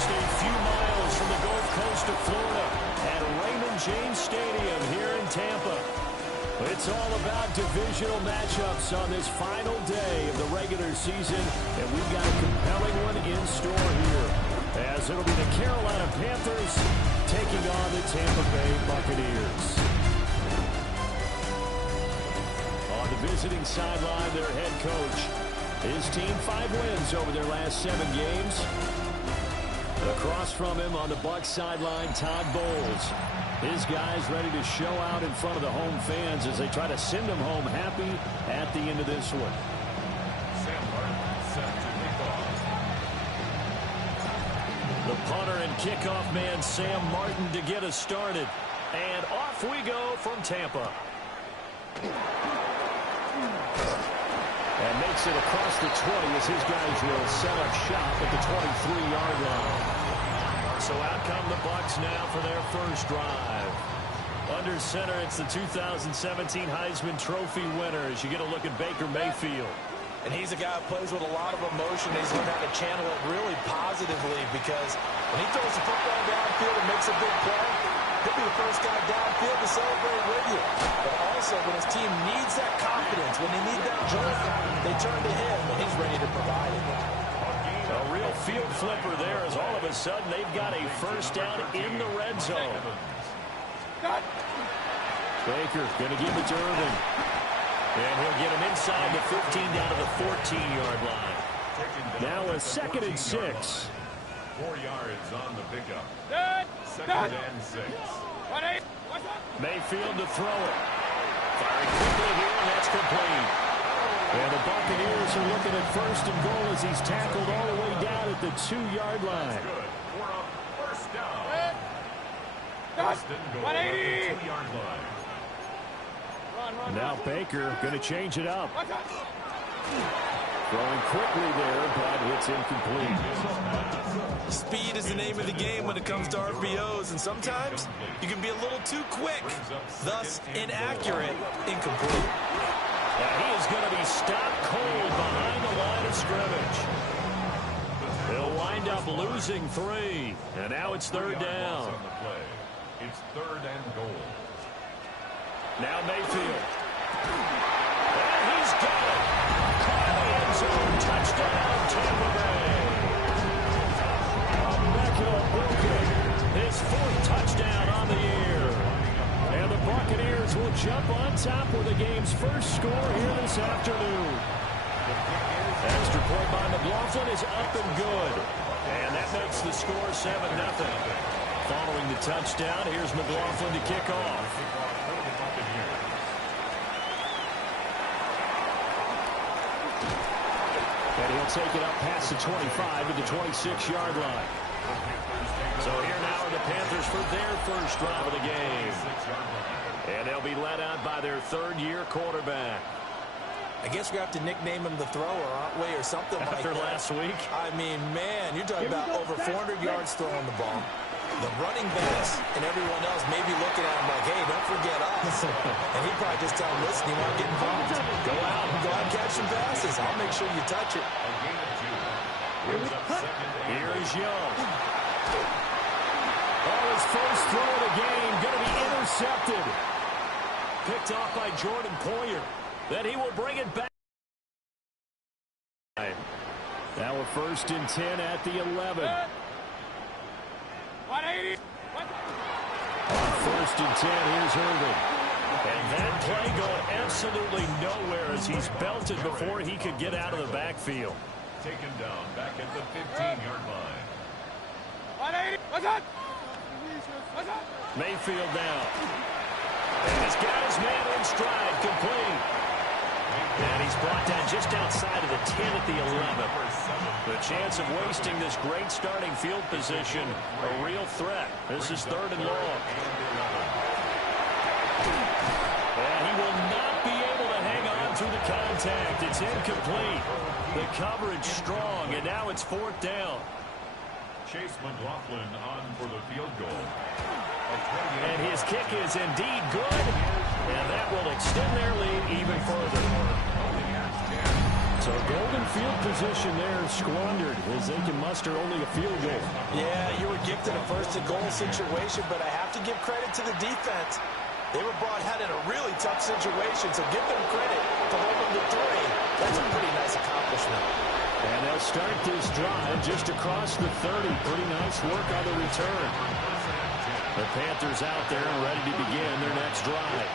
just a few miles from the Gulf Coast of Florida at Raymond James Stadium here in Tampa. It's all about divisional matchups on this final day of the regular season, and we've got a compelling one in store here, as it'll be the Carolina Panthers taking on the Tampa Bay Buccaneers. On the visiting sideline, their head coach. His team 5 wins over their last 7 games. Across from him on the Bucs sideline, Todd Bowles. His guys ready to show out in front of the home fans as they try to send them home happy at the end of this one. Sam Martin set to kick off. The punter and kickoff man, Sam Martin, to get us started. And off we go from Tampa. And makes it across the 20 as his guys will set up shop at the 23-yard line. So out come the Bucs now for their first drive. Under center, it's the 2017 Heisman Trophy winner as you get a look at Baker Mayfield. And he's a guy who plays with a lot of emotion. He's learned how to channel it really positively, because when he throws the football downfield and makes a big play, he'll be the first guy downfield to celebrate with you. But also, when his team needs that confidence, when they need that jolt, they turn to him, and he's ready to provide it. A real field flipper there, as all of a sudden they've got a first down in the red zone. Baker going to give it to Irvin. And he'll get him inside the 15 down to the 14-yard line. Now a 2nd and 6. 4 yards on the pickup. 2nd and 6. Mayfield to throw it. Firing quickly here, and that's complete. And the Buccaneers are looking at 1st and goal as he's tackled all the way down at the 2-yard line. Good for a first down. 1st and goal at the 2-yard line. Now Baker going to change it up. Throwing quickly there, but it's incomplete. Speed is the name of the game when it comes to RPOs, and sometimes you can be a little too quick, thus inaccurate, incomplete. Now he is going to be stopped cold behind the line of scrimmage. He'll wind up losing 3, and now it's 3rd down. It's 3rd and goal. Now Mayfield. And he's got it. Caught in the end zone. Touchdown, Tampa Bay. Immaculate Wilkin. His 4th touchdown on the year. And the Buccaneers will jump on top with the game's first score here this afternoon. Extra point by McLaughlin is up and good. And that makes the score 7-0. Following the touchdown, here's McLaughlin to kick off. And he'll take it up past the 25 to the 26-yard line. So here now are the Panthers for their first drive of the game. And they'll be led out by their 3rd-year quarterback. I guess we have to nickname him the thrower, aren't we, or something like that. After last week? I mean, man, you're talking about over 400 yards throwing the ball. The running backs and everyone else may be looking at him like, hey, don't forget us. And he'd probably just tell him, listen, you want to get involved? Go out and catch some passes. I'll make sure you touch it. Here is Young. Oh, his first throw of the game going to be intercepted. Picked off by Jordan Poyer. Then he will bring it back. Now a 1st and 10 at the 11. 180. On 1st and 10, here's Irvin. And that play going absolutely nowhere as he's belted before he could get out of the backfield. Taken down back at the 15-yard line. 180. What's up? Mayfield now. And he's got his man in stride, complete. And he's brought down just outside of the 10 at the 11. The chance of wasting this great starting field position, a real threat. This is 3rd and long. And he will not be able to hang on through the contact. It's incomplete. The coverage strong, and now it's 4th down. Chase McLaughlin on for the field goal. And his kick is indeed good, and that will extend their lead even further. So golden field position there squandered as they can muster only a field goal. Yeah, you were gifted a first-and-goal situation, but I have to give credit to the defense. They were brought out in a really tough situation, so give them credit to hold them to 3. That's a pretty nice accomplishment. And they'll start this drive just across the 30. Pretty nice work on the return. The Panthers out there and ready to begin their next drive.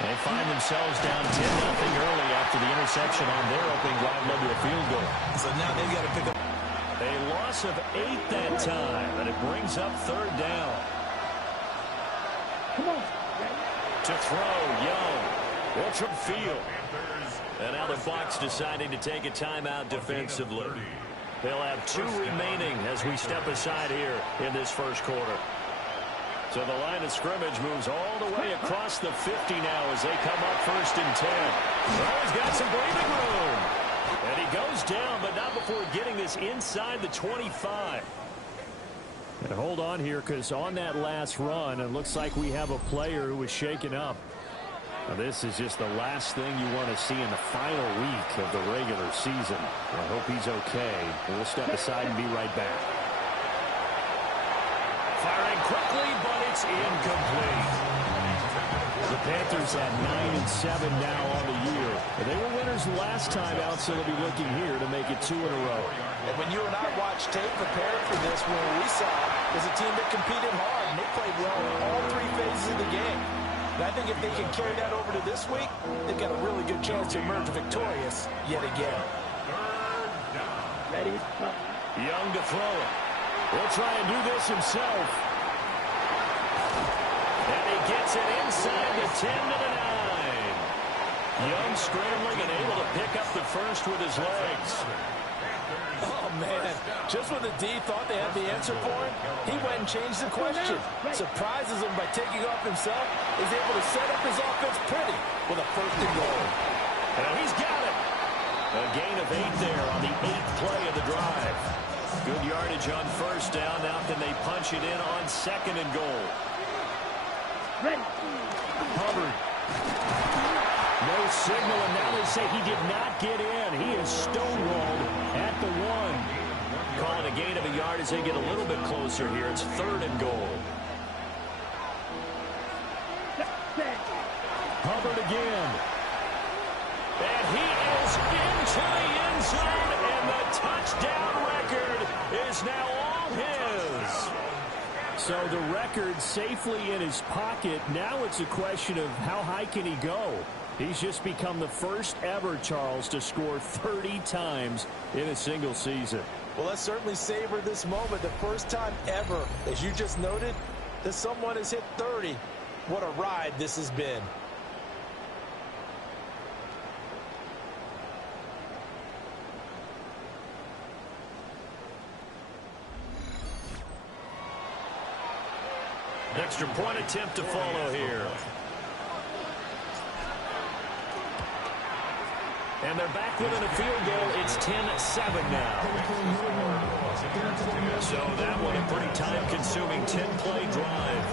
They find themselves down 10-0 early after the interception on their opening drive led to a field goal. So now they've got to pick up. A loss of 8 that time, and it brings up 3rd down. To throw, Young. Ultra field. And now the Bucs deciding to take a timeout defensively. They'll have 2 remaining as we step aside here in this first quarter. So the line of scrimmage moves all the way across the 50 now as they come up 1st and 10. Oh, he's got some breathing room. And he goes down, but not before getting this inside the 25. And hold on here, because on that last run, it looks like we have a player who was shaken up. Now, this is just the last thing you want to see in the final week of the regular season. I hope he's okay. We'll step aside and be right back. Firing quickly, but it's incomplete. The Panthers at 9-7 now on the year. They were winners last time out, so they'll be looking here to make it 2 in a row. And when you and I watched tape preparing for this, what we saw was a team that competed hard, and they played well in all 3 phases of the game. And I think if they can carry that over to this week, they've got a really good chance to emerge victorious yet again. Ready? Young to throw it. Will try and do this himself. And he gets it inside the 10 to the 9. Young scrambling and able to pick up the first with his legs. Oh, man. Just when the D thought they had the answer for him, he went and changed the question. Surprises him by taking off himself. Is able to set up his offense pretty with a 1st and goal. And he's got it. A gain of 8 there on the 8th play of the drive. Good yardage on 1st down. Now can they punch it in on 2nd and goal? Hubbard. No signal, and now they say he did not get in. He is stonewalled at the 1. Calling a gain of a yard as they get a little bit closer here. It's 3rd and goal. Hubbard again. And he is into the end zone, and the touchdown record is now all his. So the record safely in his pocket. Now it's a question of how high can he go. He's just become the first ever, Charles, to score 30 times in a single season. Well, let's certainly savor this moment. The first time ever, as you just noted, that someone has hit 30. What a ride this has been. Extra point attempt to follow here. And they're back within a field goal. It's 10-7 now. So that one a pretty time-consuming 10-play drive.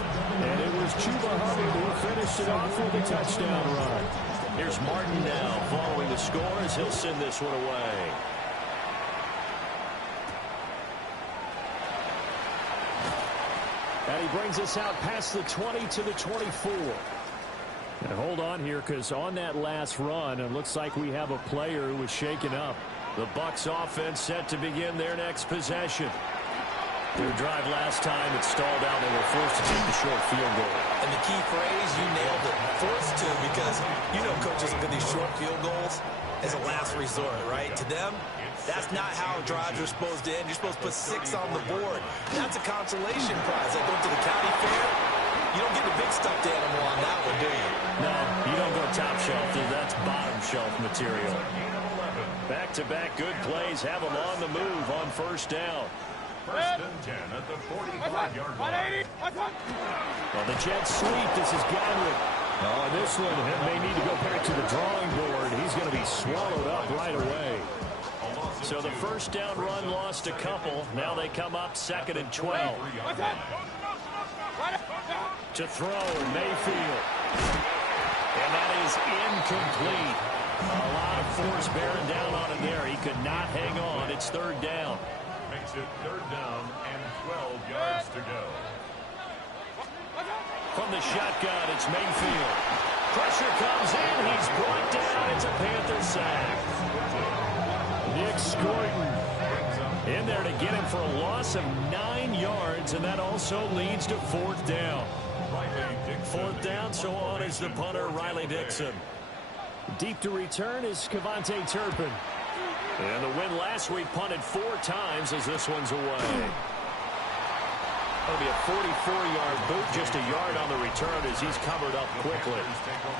And it was Chuba Hubbard who finished it off with a touchdown run. Here's Martin now following the score as he'll send this one away. And he brings us out past the 20 to the 24. And hold on here, because on that last run, it looks like we have a player who was shaken up. The Bucs offense set to begin their next possession. Their drive last time, it stalled out. They were forced to take the short field goal. And the key phrase, you nailed it. Forced to, because you know coaches look at these short field goals as a last resort, right? To them, that's not how drives are supposed to end. You're supposed to put 6 on the board. That's a consolation prize. Like going to the county fair, you don't get the big stuffed animal on that one, do you? No, you don't go top shelf. That's bottom shelf material. Back-to-back good plays have them on the move on 1st down. 1st and 10 at the 45-yard line. Well, the Jets sweep. This is Godwin. Oh, this one may need to go back to the drawing board. He's going to be swallowed up right away. So the 1st down run lost a couple. Now they come up 2nd and 12. To throw, Mayfield. And that is incomplete. A lot of force bearing down on him there. He could not hang on. It's third down. Makes it third down and 12 yards to go. From the shotgun, it's Mayfield. Pressure comes in. He's brought down. It's a Panther sack. Nick Scorton in there to get him for a loss of 9 yards, and that also leads to fourth down. Fourth down, so on is the punter, Riley Dixon. Deep to return is Kevontae Turpin. And the win last week punted 4 times as this one's away. That'll be a 44-yard boot, just a yard on the return as he's covered up quickly.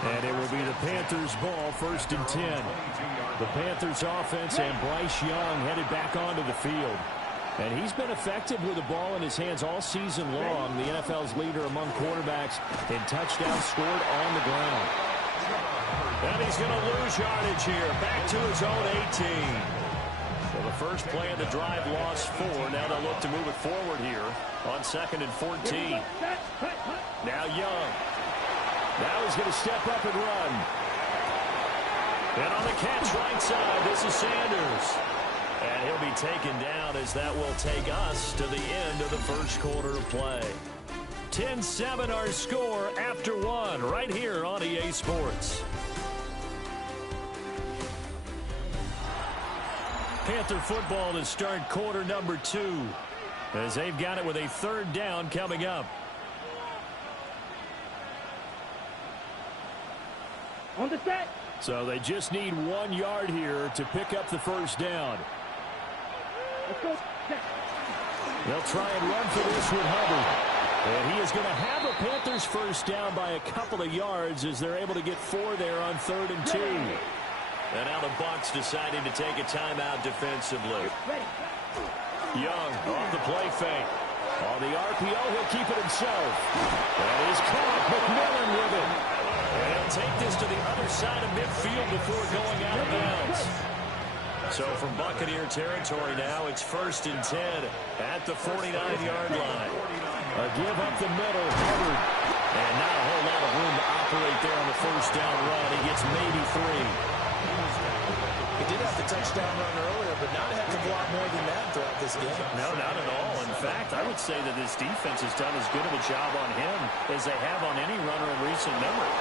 And it will be the Panthers' ball, first and 10. The Panthers' offense and Bryce Young headed back onto the field. And he's been effective with the ball in his hands all season long. The NFL's leader among quarterbacks in touchdowns scored on the ground. And he's going to lose yardage here. Back to his own 18. So the first play of the drive lost 4. Now they'll look to move it forward here on 2nd and 14. Now Young. Now he's going to step up and run. And on the catch right side, this is Sanders. And he'll be taken down as that will take us to the end of the first quarter of play. 10-7 our score after 1 right here on EA Sports. Panther football to start quarter number 2 as they've got it with a third down coming up. On the set. So they just need 1 yard here to pick up the first down. Let's go. They'll try and run for this with Hubbard. And he is going to have a Panthers first down by a couple of yards as they're able to get 4 there on 3rd and 2. And now the Bucs deciding to take a timeout defensively. Young off the play fake. On the RPO, he'll keep it himself. That is caught. McMillan with it. And he'll take this to the other side of midfield before going out of bounds. So from Buccaneer territory now, it's 1st and 10 at the 49-yard line. A give up the middle, Hubbard. And not a whole lot of room to operate there on the first down run. He gets maybe 3. He did have the touchdown run earlier, but not have to block more than that throughout this game. No, not at all. In fact, I would say that this defense has done as good of a job on him as they have on any runner in recent memory.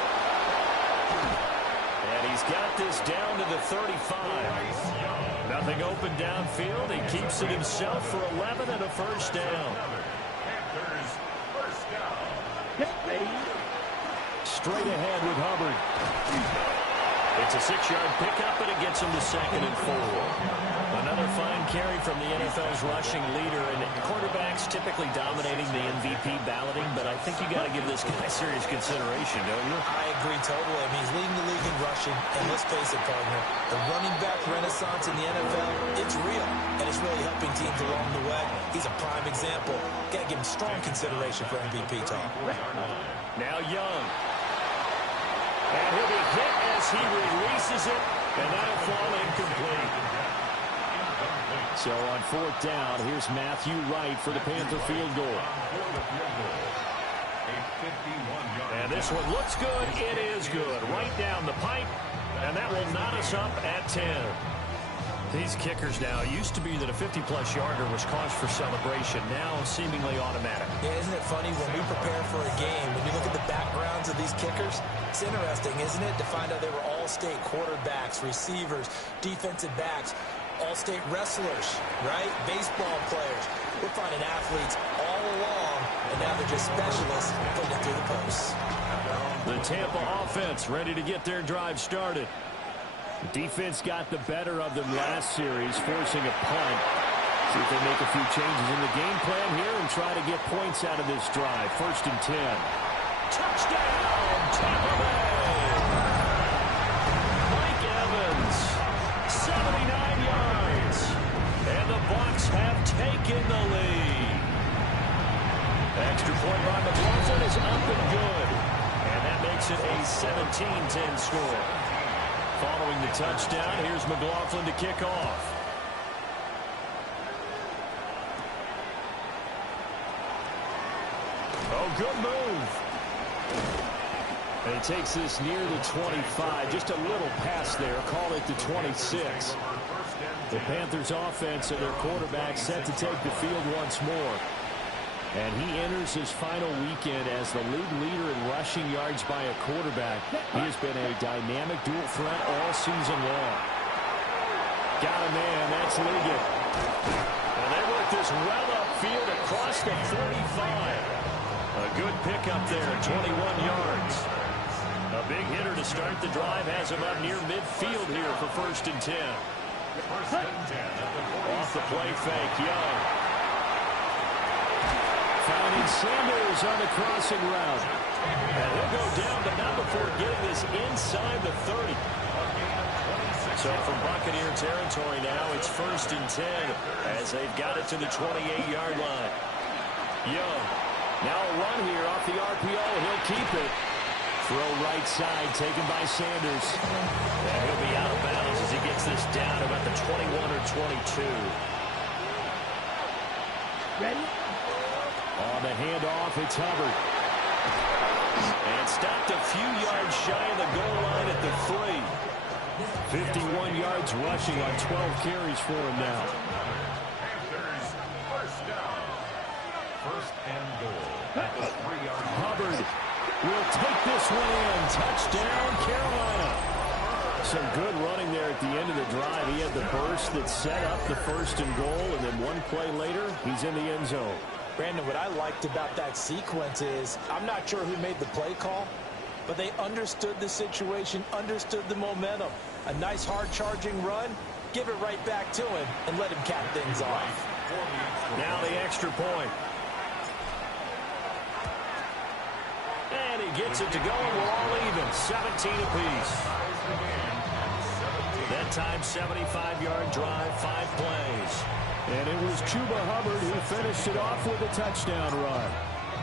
And he's got this down to the 35. Nothing open downfield. He keeps it himself for 11 and a first down. Straight ahead with Hubbard. It's a 6-yard pickup, and it gets him to 2nd and 4. Another fine carry from the NFL's rushing leader, and quarterbacks typically dominating the MVP balloting, but I think you got to give this guy serious consideration, don't you? I agree totally. I mean, he's leading the league in rushing, and let's face it, partner, the running back renaissance in the NFL, it's real, and it's really helping teams along the way. He's a prime example. Got to give him strong consideration for MVP talk. Now Young. And he'll be hit as he releases it, and that'll fall incomplete. So on 4th down, here's Matthew Wright for the Panther field goal. And this one looks good. It is good. Right down the pipe, and that will knot us up at 10. These kickers now, it used to be that a 50-plus yarder was cause for celebration. Now seemingly automatic. Yeah, isn't it funny when we prepare for a game, when you look at the backgrounds of these kickers, it's interesting, isn't it, to find out they were all-state quarterbacks, receivers, defensive backs, all-state wrestlers, right? Baseball players. We're finding athletes all along, and now they're just specialists putting it through the posts. The Tampa offense ready to get their drive started. The defense got the better of them last series, forcing a punt. See if they make a few changes in the game plan here and try to get points out of this drive. 1st and 10. Touchdown, Tampa Bay! Mike Evans, 79 yards. And the Bucs have taken the lead. Extra point by McLaughlin is up and good. And that makes it a 17-10 score. Following the touchdown, here's McLaughlin to kick off. Oh, good move. And he takes this near the 25, just a little pass there, call it the 26. The Panthers offense and their quarterback set to take the field once more. And he enters his final weekend as the league leader in rushing yards by a quarterback. He has been a dynamic dual threat all season long. Got a man, that's Liggett. And they work this well upfield across the 45. A good pickup there, 21 yards. A big hitter to start the drive has him up near midfield here for 1st and 10. Off the play fake, Young. Finding Sanders on the crossing route. And he'll go down, but not before getting this inside the 30. So from Buccaneer territory now, it's 1st and 10 as they've got it to the 28-yard line. Young. Now a run here off the RPO. He'll keep it. Throw right side taken by Sanders. And he'll be out of bounds as he gets this down about the 21 or 22. Ready? On the handoff, it's Hubbard. And stopped a few yards shy of the goal line at the 3. 51 yards rushing on 12 carries for him now. Panthers, first down. 1st and goal at the 3-yard line. Hubbard will take this one in. Touchdown, Carolina. Some good running there at the end of the drive. He had the burst that set up the 1st and goal, and then one play later, he's in the end zone. Brandon, what I liked about that sequence is I'm not sure who made the play call, but they understood the situation, understood the momentum. A nice hard-charging run, give it right back to him, and let him cap things off. Now the extra point. And he gets it to go, and we're all even. 17 apiece. That time, 75-yard drive, 5 plays. And it was Chuba Hubbard who finished it off with a touchdown run.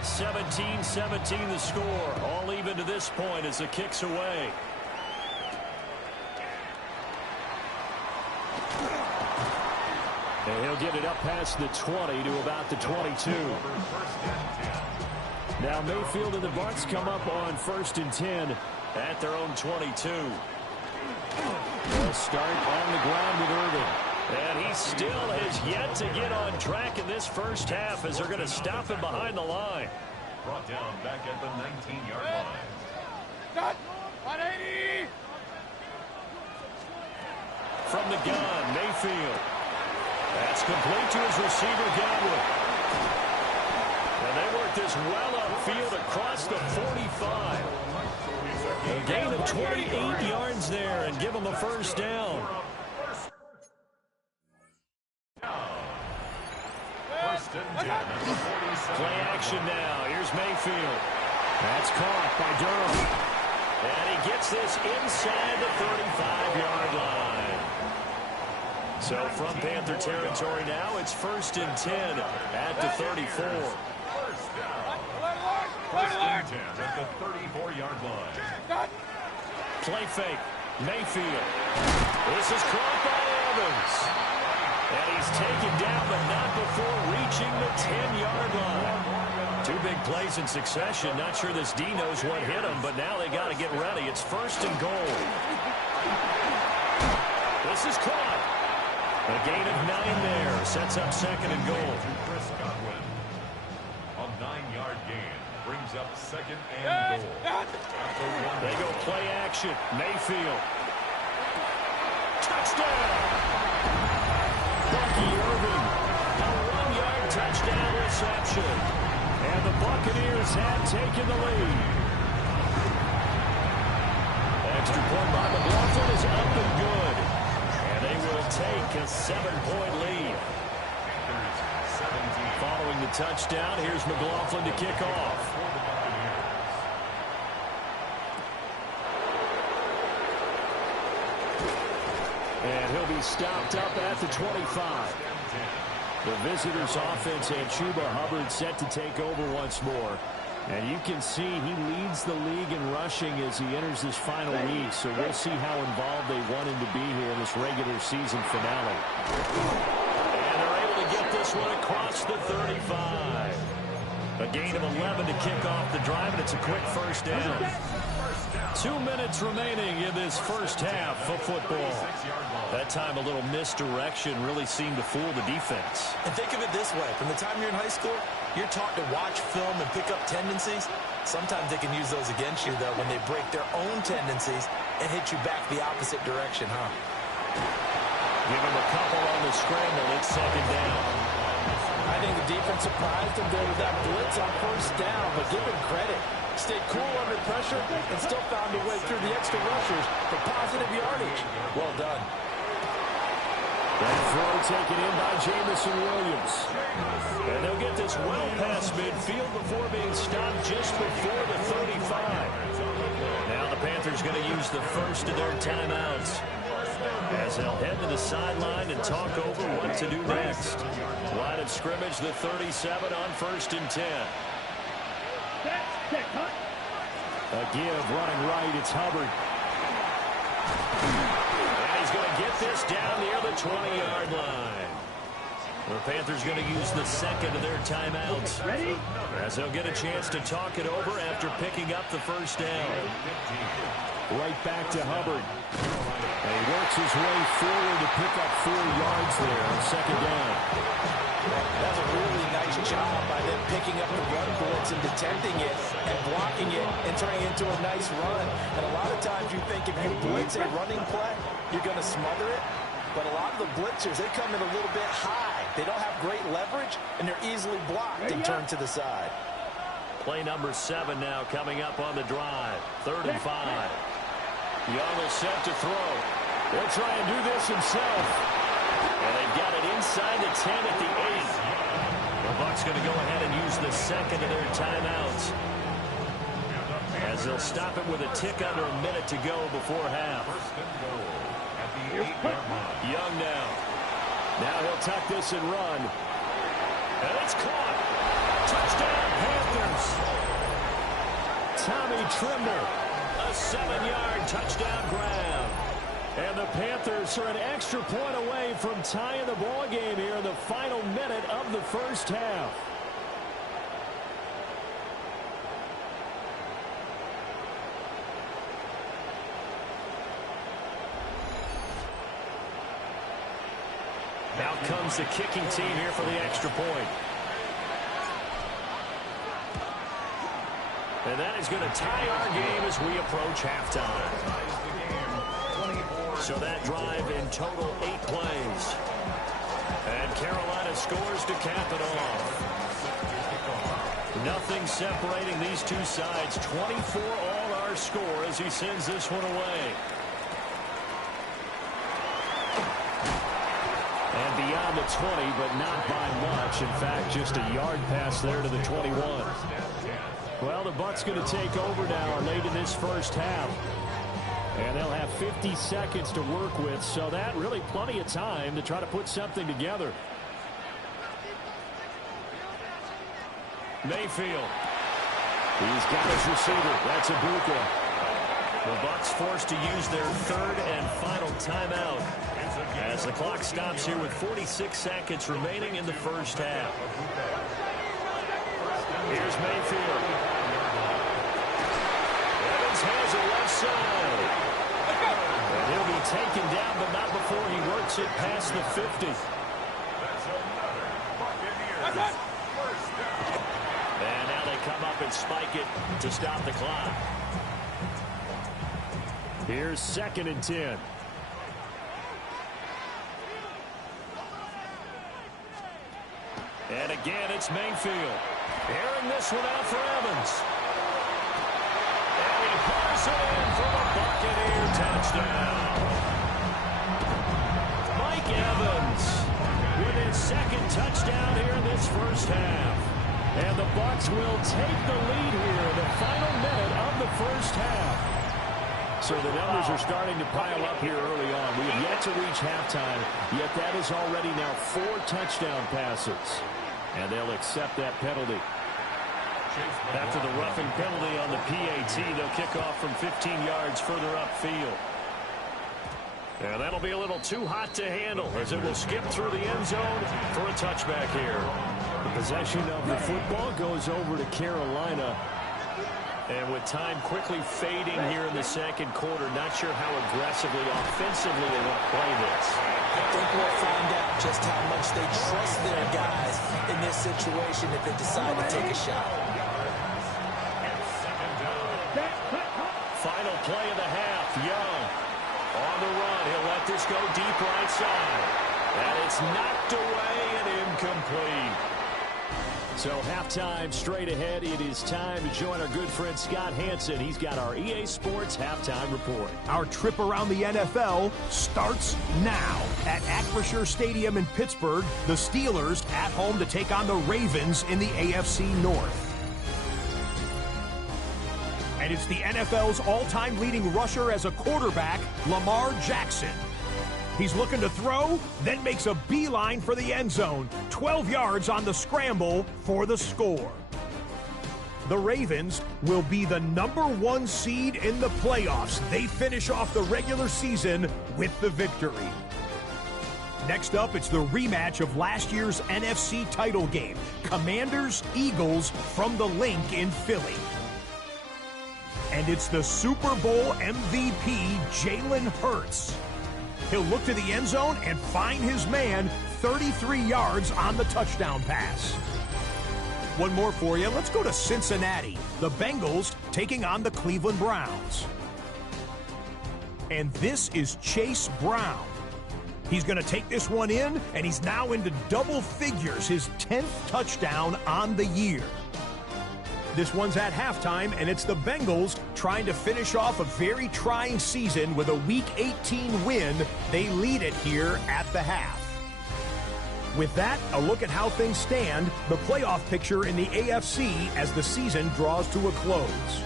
17-17 the score. All even to this point as the kick's away. And he'll get it up past the 20 to about the 22. Now Mayfield and the Bucs come up on 1st and 10 at their own 22. They'll start on the ground with Irvin. And he still has yet to get on track in this first half as they're going to stop him behind the line. Brought down back at the 19-yard line. Cut! 180! From the gun, Mayfield. That's complete to his receiver, Godwin. And they work this well upfield across the 45. A gain of 28 yards there and give him the first down. Play action now. Here's Mayfield. That's caught by Durham. And he gets this inside the 35-yard line. So from Panther territory now, it's 1st and 10 at the 34. First and 10 at the 34-yard line. Play fake. Mayfield. This is caught by Evans. And he's taken down, but not before reaching the 10-yard line. 2 big plays in succession. Not sure this D knows what hit him, but now they got to get ready. It's 1st and goal. This is caught. A gain of 9 there. Sets up 2nd and goal. Chris Godwin. A 9-yard gain brings up 2nd and goal. They go play action. Mayfield. Touchdown! Bucky Irving, a 1-yard touchdown reception. And the Buccaneers have taken the lead. Extra point by McLaughlin is up and good. And they will take a 7-point lead. Following the touchdown, here's McLaughlin to kick off. And he'll be stopped up at the 25. The visitors' offense and Chuba Hubbard set to take over once more. And you can see he leads the league in rushing as he enters this final week. So we'll see how involved they want him to be here in this regular season finale. And they're able to get this one across the 35. A gain of 11 to kick off the drive, and it's a quick first down. 2 minutes remaining in this first half of football. That time a little misdirection really seemed to fool the defense. And think of it this way. From the time you're in high school, you're taught to watch film and pick up tendencies. Sometimes they can use those against you, though, when they break their own tendencies and hit you back the opposite direction, huh? Give him a couple on the scramble. It's second down. I think the defense surprised him there with that blitz on first down, but give him credit. Stayed cool under pressure and still found a way through the extra rushers for positive yardage. Well done. That throw taken in by Jamison Williams. And they'll get this well past midfield before being stopped just before the 35. Now the Panthers going to use the first of their timeouts, as they'll head to the sideline and talk over what to do next. Line of scrimmage, the 37 on 1st and 10. A give running right, it's Hubbard. And he's going to get this down near the 20-yard line. The Panthers going to use the second of their timeouts, as they'll get a chance to talk it over after picking up the first down. Right back to Hubbard. And he works his way forward to pick up 4 yards there on second down. That's a really nice job by them picking up the run blitz and detecting it and blocking it and turning it into a nice run. And a lot of times you think if you blitz a running play, you're going to smother it. But a lot of the blitzers, they come in a little bit high. They don't have great leverage, and they're easily blocked and turned to the side. Play number 7 now coming up on the drive. 3rd and 5. Young will set to throw. They'll try and do this himself. And they've got it inside the 10 at the 8. The Bucs going to go ahead and use the second of their timeouts, as they'll stop it with a tick under a minute to go before half. Young now. Now he'll tuck this and run. And it's caught. Touchdown, Panthers. Tommy Trimble. A 7-yard touchdown grab. And the Panthers are an extra point away from tying the ball game here in the final minute of the first half. Out comes the kicking team here for the extra point. And that is going to tie our game as we approach halftime. So that drive in total 8 plays. And Carolina scores to cap it off. Nothing separating these two sides. 24 all our score as he sends this one away. And beyond the 20, but not by much. In fact, just a yard pass there to the 21. Well, the Bucs going to take over now late in this first half. And they'll have 50 seconds to work with, so that really plenty of time to try to put something together. Mayfield. He's got his receiver. That's Ibuka. The Bucs forced to use their 3rd and final timeout, as the clock stops here with 46 seconds remaining in the first half. Here's Mayfield. Evans has it left side. And he'll be taken down, but not before he works it past the 50. And now they come up and spike it to stop the clock. Here's 2nd and 10. And again, it's Mayfield. Airing this one out for Evans. And he puts it in for the Buccaneer touchdown. Mike Evans with his 2nd touchdown here in this first half. And the Bucs will take the lead here in the final minute of the first half. So the numbers are starting to pile up here early on. We have yet to reach halftime, yet that is already now 4 touchdown passes. And they'll accept that penalty. After the roughing penalty on the PAT, they'll kick off from 15 yards further upfield. And that'll be a little too hot to handle, as it will skip through the end zone for a touchback here. The possession of the football goes over to Carolina. And with time quickly fading here in the second quarter, not sure how aggressively, offensively they want to play this. I think we'll find out just how much they trust their guys in this situation if they decide to take a shot. Final play of the half. Young on the run. He'll let this go deep right side. And it's knocked away and incomplete. So halftime straight ahead. It is time to join our good friend Scott Hansen. He's got our EA Sports halftime report. Our trip around the NFL starts now. At Acrisure Stadium in Pittsburgh, the Steelers at home to take on the Ravens in the AFC North. And it's the NFL's all-time leading rusher as a quarterback, Lamar Jackson. He's looking to throw, then makes a beeline for the end zone. 12 yards on the scramble for the score. The Ravens will be the #1 seed in the playoffs. They finish off the regular season with the victory. Next up, it's the rematch of last year's NFC title game. Commanders-Eagles from the Link in Philly. And it's the Super Bowl MVP, Jalen Hurts. He'll look to the end zone and find his man 33 yards on the touchdown pass. One more for you. Let's go to Cincinnati. The Bengals taking on the Cleveland Browns. And this is Chase Brown. He's going to take this one in, and he's now into double figures, his 10th touchdown on the year. This one's at halftime, and it's the Bengals trying to finish off a very trying season with a Week 18 win. They lead it here at the half. With that, a look at how things stand, the playoff picture in the AFC as the season draws to a close.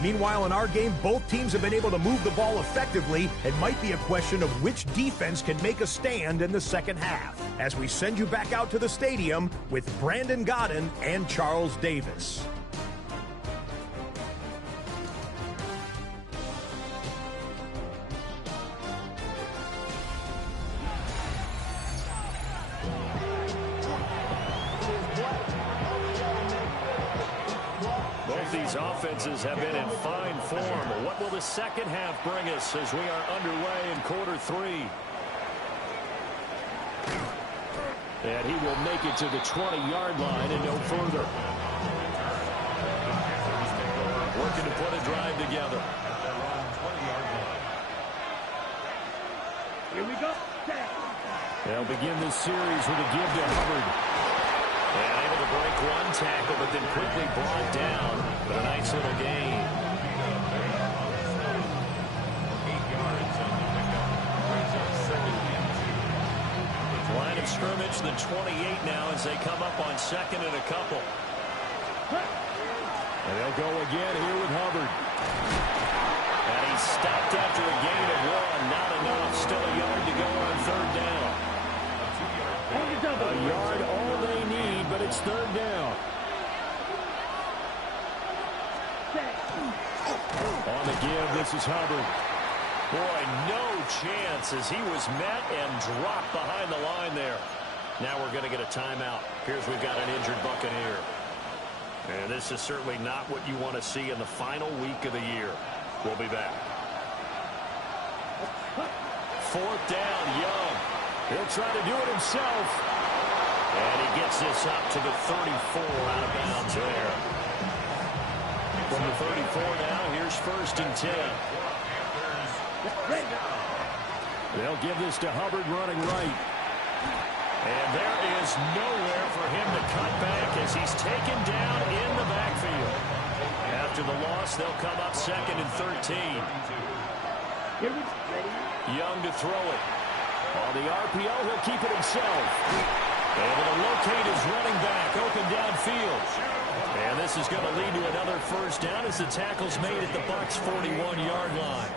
Meanwhile, in our game, both teams have been able to move the ball effectively. It might be a question of which defense can make a stand in the second half. As we send you back out to the stadium with Brandon Godden and Charles Davis. Both these offenses have been in fine form. What will the second half bring us as we are underway in quarter three? And he will make it to the 20-yard line and no further. Working to put a drive together. Here we go. They'll begin this series with a give to Hubbard. And able to break one tackle, but then quickly brought down with a nice little gain. 8 yards on the pickup. Brings up 2nd and 2. Line of scrimmage, the 28 now as they come up on second and a couple. And they'll go again here with Hubbard. And he's stopped after a gain of 1. Not enough. Still a yard to go on third down. A yard all they need, but it's third down. On the give, this is Hubbard. Boy, no chance as he was met and dropped behind the line there. Now we're going to get a timeout. Here's we've got an injured Buccaneer. And this is certainly not what you want to see in the final week of the year. We'll be back. Fourth down, Young. He'll try to do it himself. And he gets this up to the 34 out of bounds there. From the 34 now, here's 1st and 10. They'll give this to Hubbard running right. And there is nowhere for him to cut back as he's taken down in the backfield. After the loss, they'll come up 2nd and 13. Young to throw it. On the RPO, he'll keep it himself. Able to locate his running back, open downfield. And this is going to lead to another first down as the tackle's made at the Bucs' 41-yard line.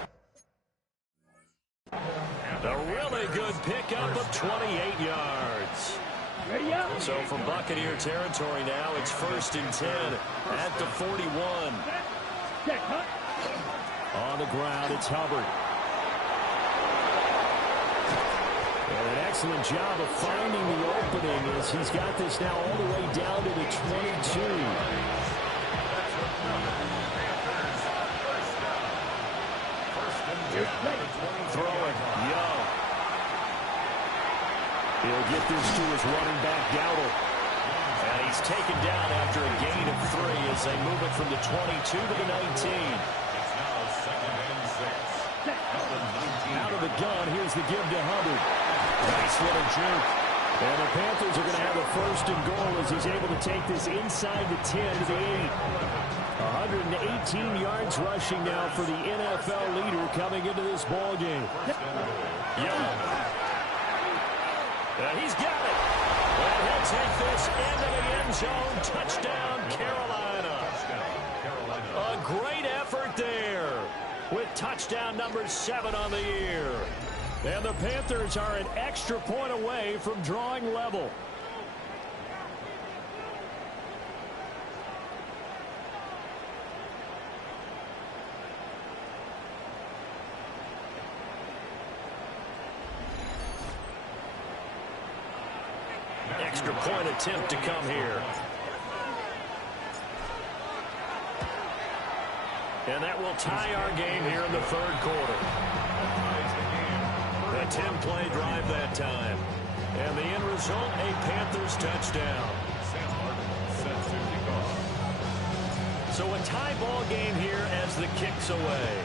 A really good pickup of 28 yards. So from Buccaneer territory now, it's 1st and 10 at the 41. On the ground, it's Hubbard. And an excellent job of finding the opening as he's got this now all the way down to the 22. He'll get this to his running back, Dowdle. And he's taken down after a gain of 3 as they move it from the 22 to the 19. It's now 2nd and 6. Out of the gun, here's the give to Hubbard. Nice little jerk. And the Panthers are going to have a 1st and goal as he's able to take this inside the 10 to the 8. 118 yards rushing now for the NFL leader coming into this ball game. Young. And he's got it. And he'll take this into the end zone. Touchdown, Carolina. A great effort there with touchdown number 7 on the year. And the Panthers are an extra point away from drawing level. Extra point attempt to come here. And that will tie our game here in the 3rd quarter. A 10-play drive that time. And the end result, a Panthers touchdown. So a tie ball game here as the kick's away.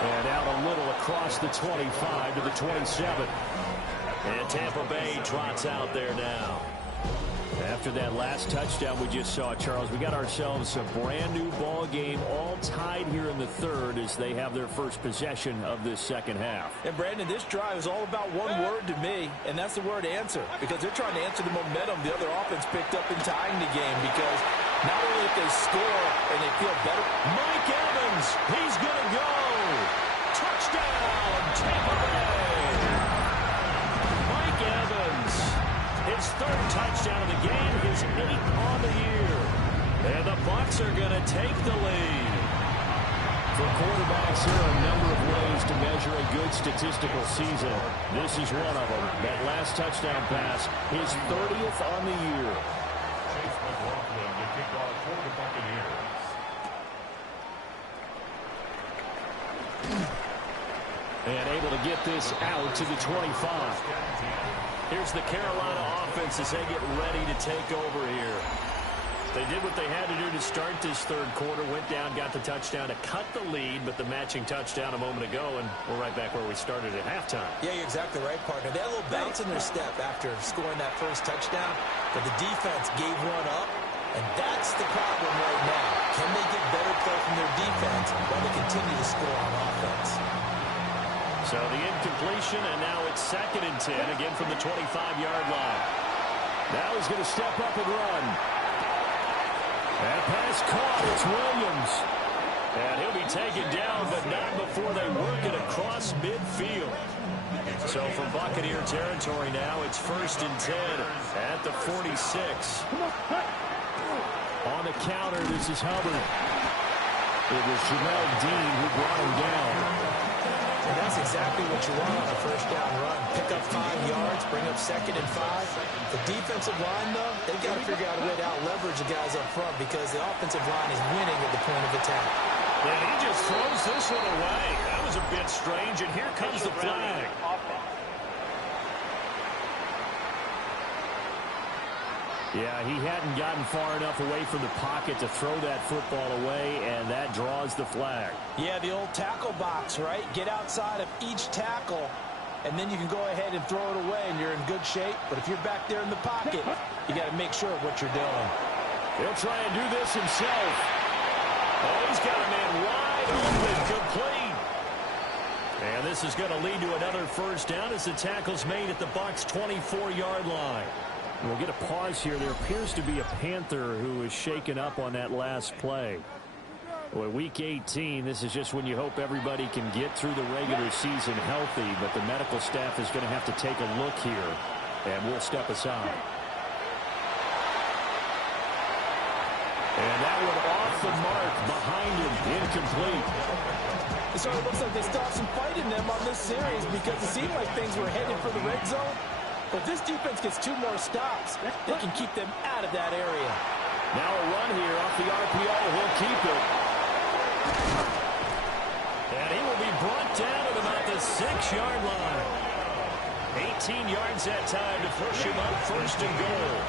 And out a little across the 25 to the 27. And Tampa Bay trots out there now. After that last touchdown we just saw, Charles, we got ourselves a brand new ball game, all tied here in the 3rd as they have their first possession of this 2nd half. And Brandon, this drive is all about one word to me, and that's the word answer, because they're trying to answer the momentum the other offense picked up in tying the game, because not only if they score and they feel better. Mike Evans, he's going to go. Touchdown, Tampa Bay. Mike Evans, his 3rd touchdown of the game, his 8th on the year. And the Bucs are going to take the lead. For quarterbacks, there are a number of ways to measure a good statistical season. This is one of them. That last touchdown pass, his 30th on the year. Chase McLaughlin to kick off for the Buccaneers. And able to get this out to the 25. Here's the Carolina offense as they get ready to take over here. They did what they had to do to start this 3rd quarter. Went down, got the touchdown to cut the lead, but the matching touchdown a moment ago, and we're right back where we started at halftime. Yeah, you're exactly right, partner. They had a little bounce in their step after scoring that first touchdown, but the defense gave one up, and that's the problem right now. Can they get better play from their defense while they continue to score on offense? So the incompletion, and now it's 2nd and 10, again from the 25-yard line. Now he's going to step up and run. That pass caught. It's Williams. And he'll be taken down, but not before they work it across midfield. So from Buccaneer territory now, it's 1st and 10 at the 46. On the counter, this is Hubbard. It was Jamel Dean who brought him down. And that's exactly what you want on a 1st down run. Pick up 5 yards, bring up 2nd and 5. The defensive line, though, they've got to figure out a way to out-leverage the guys up front because the offensive line is winning at the point of attack. And he just throws this one away. That was a bit strange, and here comes the flag. Yeah, he hadn't gotten far enough away from the pocket to throw that football away, and that draws the flag. Yeah, the old tackle box, right? Get outside of each tackle, and then you can go ahead and throw it away, and you're in good shape. But if you're back there in the pocket, you got to make sure of what you're doing. He'll try and do this himself. Oh, he's got a man wide open, complete. And this is going to lead to another 1st down as the tackle's made at the Bucs' 24-yard line. We'll get a pause here. There appears to be a Panther who is shaken up on that last play. Boy, Week 18, this is just when you hope everybody can get through the regular season healthy, but the medical staff is going to have to take a look here, and we'll step aside. And that one off the mark behind him, incomplete. It sort of looks like they still have some fight in them on this series because it seemed like things were headed for the red zone. But this defense gets 2 more stops. They can keep them out of that area. Now a run here off the RPO. He'll keep it. And he will be brought down at about the 6-yard line. 18 yards that time to push him up first and goal.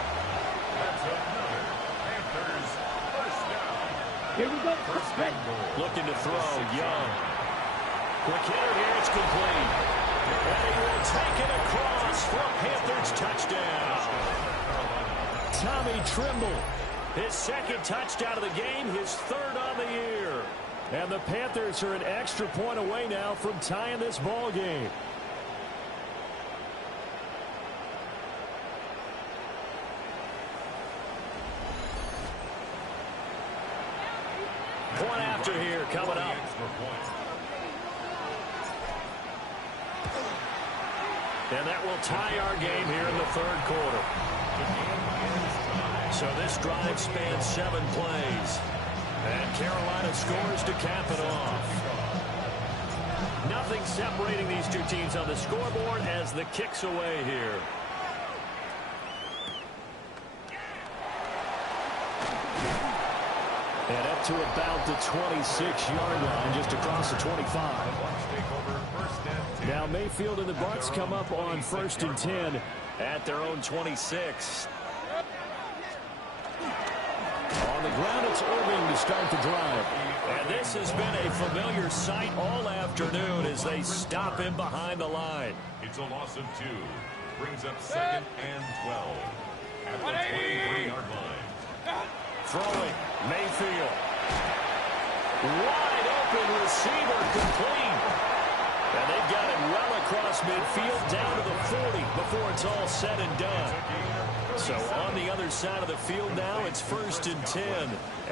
That's another Panthers first down. Here we go. First and goal. Looking to throw, Young. Quick hitter here, it's complete. And he will take it across for a Panthers touchdown. Tommy Trimble, his second touchdown of the game, his third on the year. And the Panthers are an extra point away now from tying this ball game. Point after here coming up. And that will tie our game here in the third quarter. So this drive spans 7 plays. And Carolina scores to cap it off. Nothing separating these two teams on the scoreboard as the kick's away here. And up to about the 26-yard line, just across the 25. Now Mayfield and the Bucs come up on 1st and 10 at their own 26. On the ground, it's Irving to start the drive. And this has been a familiar sight all afternoon as they stop him behind the line. It's a loss of 2. Brings up 2nd and 12. At the 23-yard line. Throwing, Mayfield. Wide open receiver complete. And they've got it well across midfield down to the 40 before it's all said and done. So on the other side of the field now, it's 1st and 10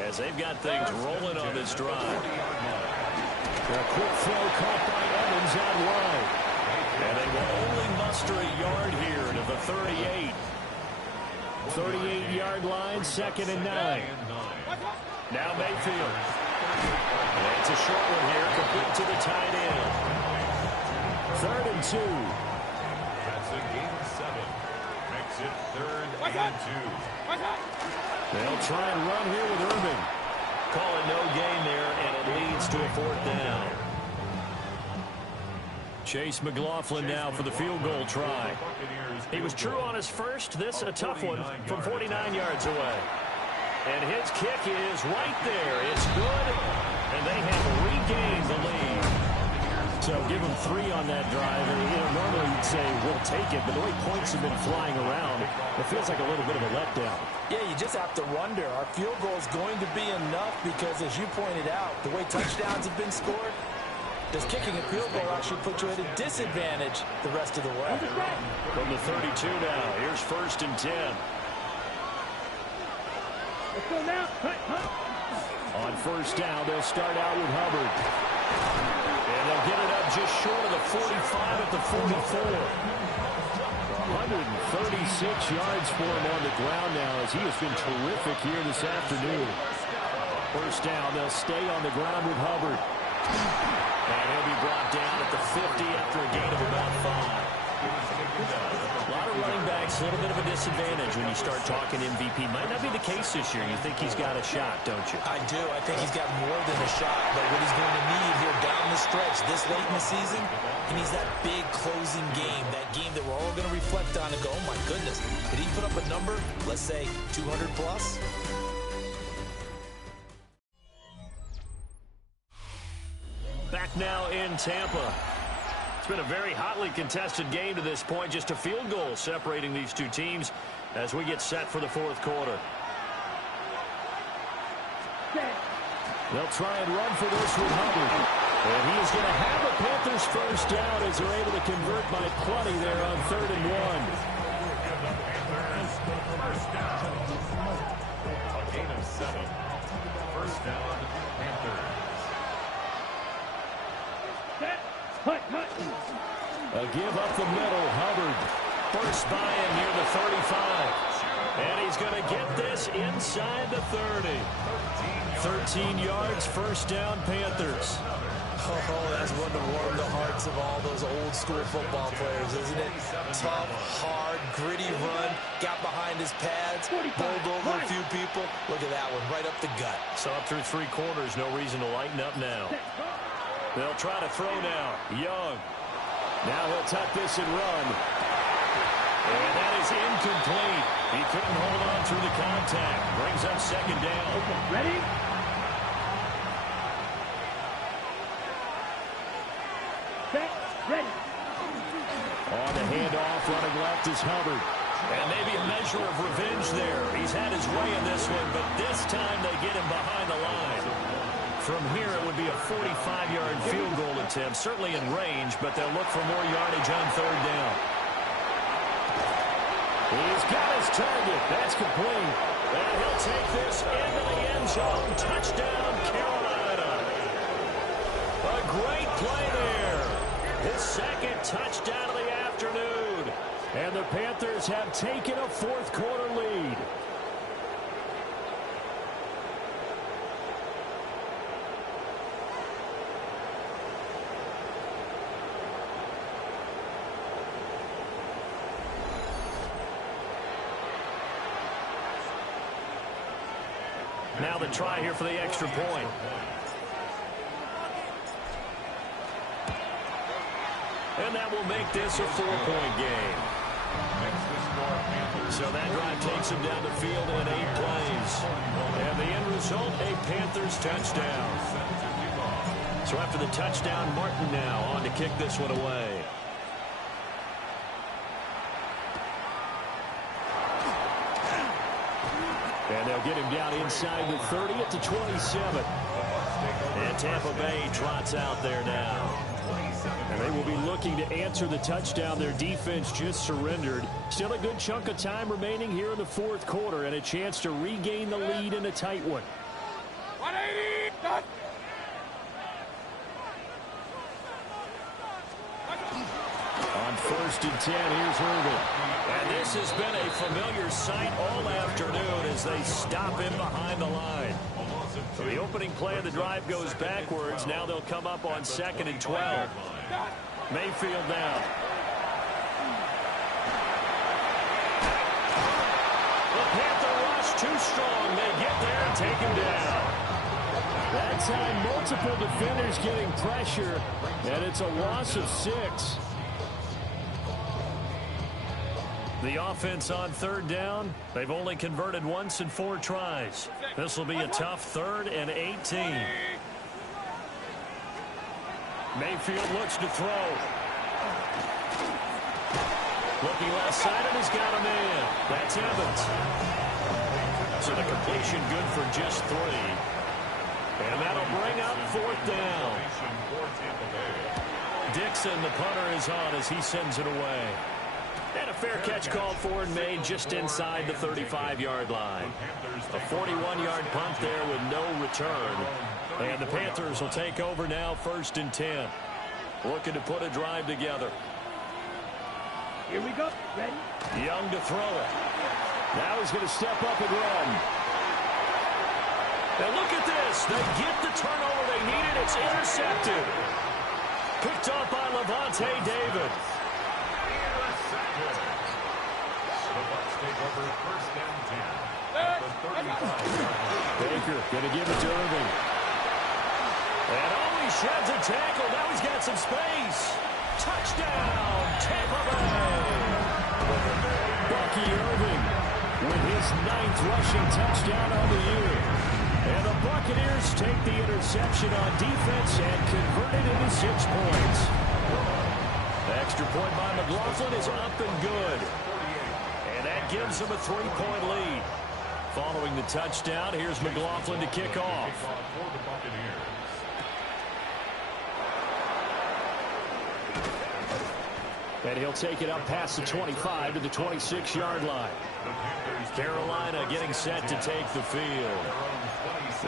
as they've got things rolling on this drive. A quick throw caught by Evans out wide. And they will only muster a yard here to the 38. 38-yard line, 2nd and 9. Now Mayfield. And it's a short one here, complete to the tight end. 3rd and 2. That's a gain of 7. Makes it 3rd and 2. They'll try and run here with Irving. Call it no gain there, and it leads to a 4th down. Chase McLaughlin now for the field goal try. He was true on his first. This a tough one from 49 yards away. And his kick is right there. It's good, and they have regained the lead. So give them 3 on that drive. And, normally you'd say we'll take it, but the way points have been flying around, it feels like a little bit of a letdown. Yeah, you just have to wonder, our field goal is going to be enough because, as you pointed out, the way touchdowns have been scored, does kicking a field goal actually put you at a disadvantage the rest of the way? From the 32 now, here's 1st and 10. Let's go now. On 1st down, they'll start out with Hubbard. And they'll get it up just short of the 45 at the 44. 136 yards for him on the ground now as he has been terrific here this afternoon. 1st down, they'll stay on the ground with Hubbard. And he'll be brought down at the 50 after a gain of about 5. A lot of running backs, a little bit of a disadvantage when you start talking MVP. Might not be the case this year. You think he's got a shot, don't you? I do. I think he's got more than a shot. But what he's going to need here down the stretch this late in the season, he needs that big closing game, that game that we're all going to reflect on and go, oh, my goodness, did he put up a number, let's say 200 plus? Back now in Tampa. It's been a very hotly contested game to this point. Just a field goal separating these two teams as we get set for the 4th quarter. They'll try and run for this with Hubbard. And he is going to have the Panthers 1st down as they're able to convert by plenty there on 3rd and 1. First down. A gain of 7. 1st down, Panthers. A give up the middle, Hubbard. First by him near the 35. And he's going to get this inside the 30. 13 yards, 1st down, Panthers. Oh, that's one to warm the hearts of all those old school football players, isn't it? Tough, hard, gritty run, got behind his pads, bowled over a few people. Look at that one, right up the gut. So up through 3 quarters, no reason to lighten up now. They'll try to throw now. Young. Now he'll tuck this and run. And that is incomplete. He couldn't hold on through the contact. Brings up second down. Ready? Set. Ready. On the handoff, running left is Hubbard. And maybe a measure of revenge there. He's had his way in this one, but this time they get him behind the line. From here, it would be a 45-yard field goal attempt, certainly in range, but they'll look for more yardage on third down. He's got his target. That's complete. And he'll take this into the end zone. Touchdown, Carolina. A great play there. His second touchdown of the afternoon. And the Panthers have taken a fourth-quarter lead. Now the try here for the extra point. And that will make this a 4-point game. So that drive takes him down the field in 8 plays. And the end result, a Panthers touchdown. So after the touchdown, Martin now on to kick this one away. And they'll get him down inside the 30 at the 27. And Tampa Bay trots out there now. And they will be looking to answer the touchdown their defense just surrendered. Still a good chunk of time remaining here in the fourth quarter and a chance to regain the lead in a tight one. 180. Done. On 1st and 10, here's Irvin. And this has been a familiar sight all afternoon as they stop him behind the line. So the opening play of the drive goes backwards. Now they'll come up on 2nd and 12. Mayfield now. The Panther rush too strong. They get there and take him down. That time, multiple defenders getting pressure, and it's a loss of 6. The offense on third down, they've only converted once in 4 tries. This will be a tough 3rd and 18. Mayfield looks to throw. Looking left side, and he's got a man. That's Evans. So the completion good for just 3. And that'll bring up 4th down. Dixon, the punter, is on as he sends it away. And a fair catch called for and made just inside the 35-yard line. A 41-yard punt there with no return. And the Panthers will take over now 1st and 10. Looking to put a drive together. Here we go. Ready? Young to throw it. Now he's going to step up and run. And look at this. They get the turnover they needed. It's intercepted. Picked off by Levante David. Baker going to give it to Irving. And he sheds a tackle. Now he's got some space. Touchdown, Tampa Bay. Bucky Irving with his 9th rushing touchdown on the year. And the Buccaneers take the interception on defense and convert it into 6 points. The extra point by McLaughlin is up and good. And that gives them a 3-point lead. Following the touchdown, here's McLaughlin to kick off. And he'll take it up past the 25 to the 26-yard line. Carolina getting set to take the field.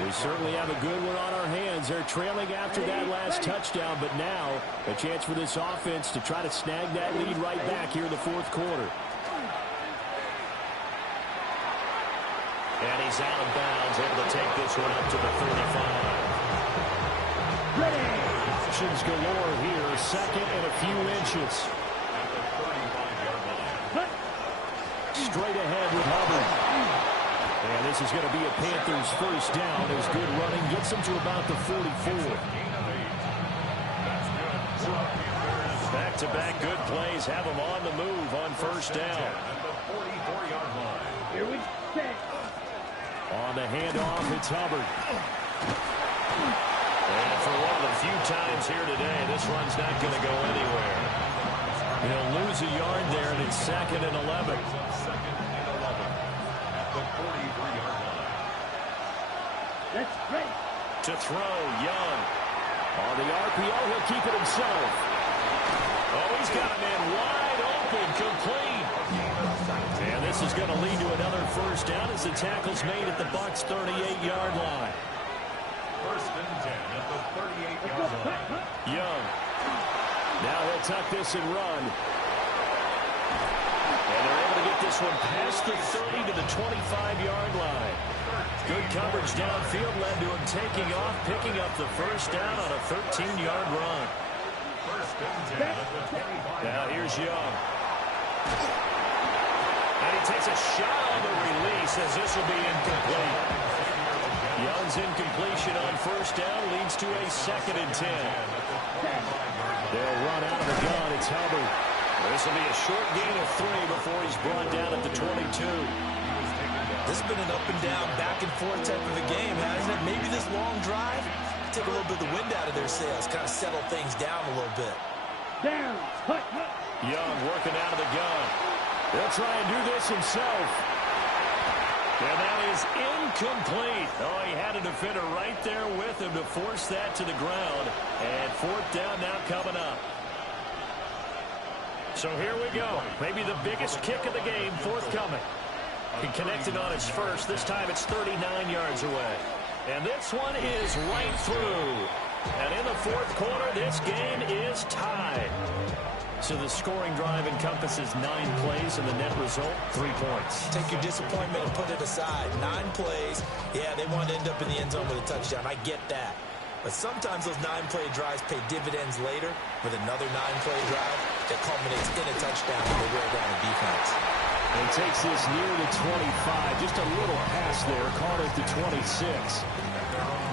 We certainly have a good one on our hands. They're trailing after that last touchdown, but now a chance for this offense to try to snag that lead right back here in the fourth quarter. And he's out of bounds, able to take this one up to the 35. Ready. Options galore here, 2nd and a few inches. Straight ahead with Hubbard. And this is going to be a Panthers first down as good running gets them to about the 44. Back-to-back good plays have them on the move on first down. At the 44-yard line. Here we go. On the handoff, it's Hubbard. And for one of the few times here today, this run's not going to go anywhere. He'll lose a yard there, and it's 2nd and 11. Second and 11 at the 43-yard line. That's great. To throw, Young. On the RPO, he'll keep it himself. Oh, he's got a man wide open, complete. And this is going to lead to another first down as the tackle's made at the Bucs' 38-yard line. First and 10 at the 38-yard line. Young. Now he'll tuck this and run. And they're able to get this one past the 30 to the 25-yard line. Good coverage downfield led to him taking off, picking up the first down on a 13-yard run. First and 10 at the 25. Now here's Young. And he takes a shot on the release as this will be incomplete. Young's incompletion on first down leads to a 2nd and 10. They'll run out of the gun. It's Hubbard. This will be a short gain of 3 before he's brought down at the 22. This has been an up and down, back and forth type of a game, hasn't it? Maybe this long drive take a little bit of the wind out of their sails, kind of settle things down a little bit. Down. Hut. Young working out of the gun. They'll try and do this himself. And that is incomplete. Oh, he had a defender right there with him to force that to the ground. And 4th down now coming up. So here we go. Maybe the biggest kick of the game forthcoming. He connected on his first. This time it's 39 yards away. And this one is right through. And in the 4th quarter, this game is tied. So the scoring drive encompasses 9 plays, and the net result, 3 points. Take your disappointment and put it aside. 9 plays. Yeah, they want to end up in the end zone with a touchdown. I get that. But sometimes those 9-play drives pay dividends later with another 9-play drive that culminates in a touchdown when they wear down the defense. And takes this near the 25. Just a little pass there. Caught at the 26.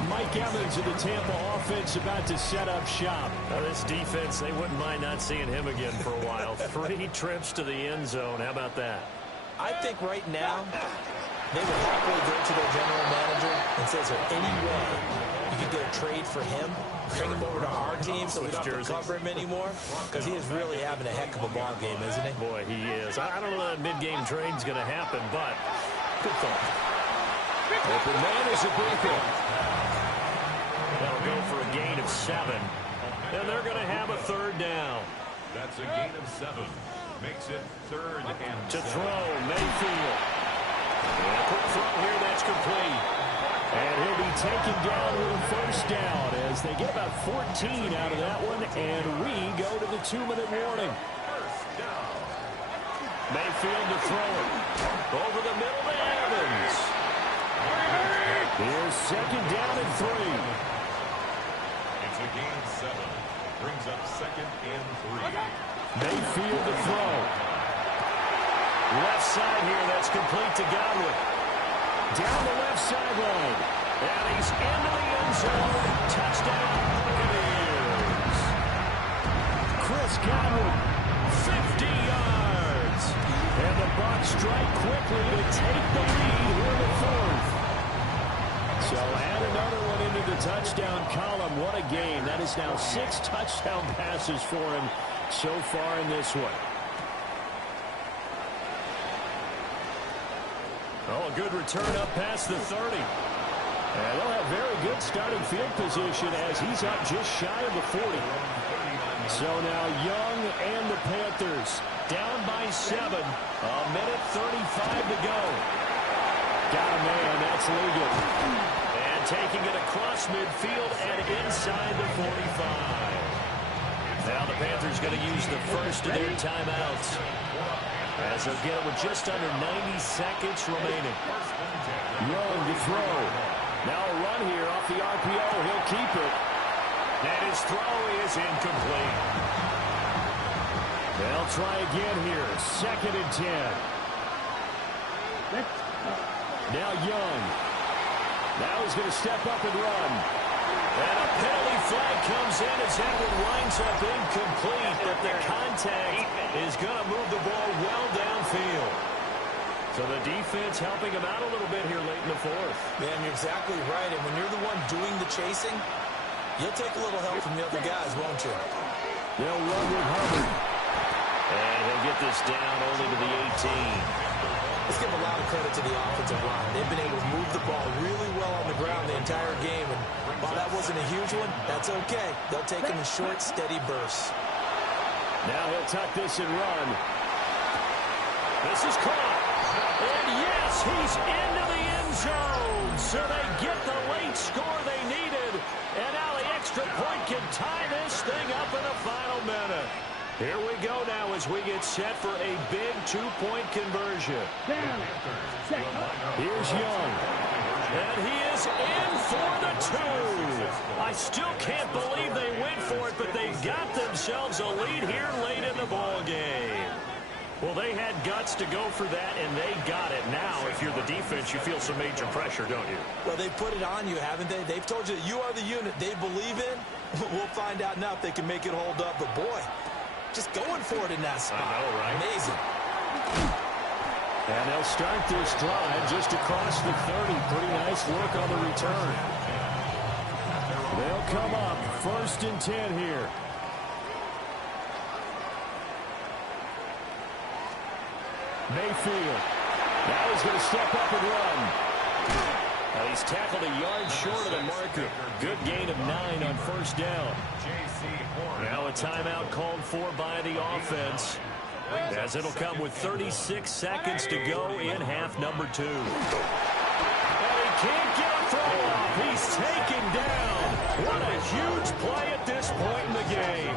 Mike Evans of the Tampa offense about to set up shop. Now this defense, they wouldn't mind not seeing him again for a while. 3 trips to the end zone. How about that? I think right now they would happily go to their general manager and say, is there any way you could get a trade for him? Bring him over to our team so we don't have to cover him anymore? Because he is really having a heck of a ball game, isn't he? Boy, he is. I don't know that mid-game trade's going to happen, but good thought. Open man is a breaker. That'll go for a gain of 7. And they're going to have a 3rd down. That's a gain of 7. Makes it 3rd and To 7. throw, Mayfield. And a quick throw here, that's complete. And he'll be taken down with a first down as they get about 14 out of that one. And we go to the 2-minute warning. Mayfield to throw it. Over the middle to Evans. Here's 2nd down and 3. It's a gain of 7. Brings up 2nd and 3. Mayfield to throw. Left side here, that's complete to Godwin. Down the left sideline. And he's into the end zone. Touchdown, Buccaneers. Chris Godwin, 50 yards. And the Bucs strike quickly to take the lead here in the 4th. So add another one into the touchdown column. What a game. That is now 6 touchdown passes for him so far in this one. Oh, a good return up past the 30. And they'll have very good starting field position as he's up just shy of the 40. So now Young and the Panthers down by 7. A minute 35 to go. Got a man, that's Ligon. And taking it across midfield and inside the 45. Now the Panthers going to use the first of their timeouts. As they'll get it with just under 90 seconds remaining. Young to throw. Now a run here off the RPO. He'll keep it. And his throw is incomplete. They'll try again here. 2nd and 10. Now Young. Now he's going to step up and run. And a penalty flag comes in as that one winds up incomplete, but the contact is going to move the ball well downfield. So the defense helping him out a little bit here late in the fourth. Man, you're exactly right. And when you're the one doing the chasing, you'll take a little help from the other guys, won't you? They'll run with Hubbard. And he'll get this down only to the 18. Let's give a lot of credit to the offensive line. They've been able to move the ball really well on the ground the entire game. And while that wasn't a huge one, that's okay. They'll take them in short, steady bursts. Now he'll tuck this and run. This is caught. And yes, he's into the end zone. So they get the late score they needed. And now the extra point can tie this thing up in the final minute. Here we go now as we get set for a big two-point conversion. Down. Here's Young. And he is in for the two. I still can't believe they went for it, but they got themselves a lead here late in the ball game. Well, they had guts to go for that, and they got it. Now, if you're the defense, you feel some major pressure, don't you? Well, they put it on you, haven't they? They've told you that you are the unit they believe in. We'll find out now if they can make it hold up. But, boy, just going for it in that spot. I know, right? Amazing. And they'll start this drive just across the 30. Pretty nice work on the return. They'll come up 1st and 10 here. Mayfield. Now he's going to step up and run. Now he's tackled a yard short of the marker. Good gain of 9 on 1st down. Now a timeout called for by the offense, as it'll come with 36 seconds to go in half number 2. And he can't get a throw off. He's taken down. What a huge play at this point in the game.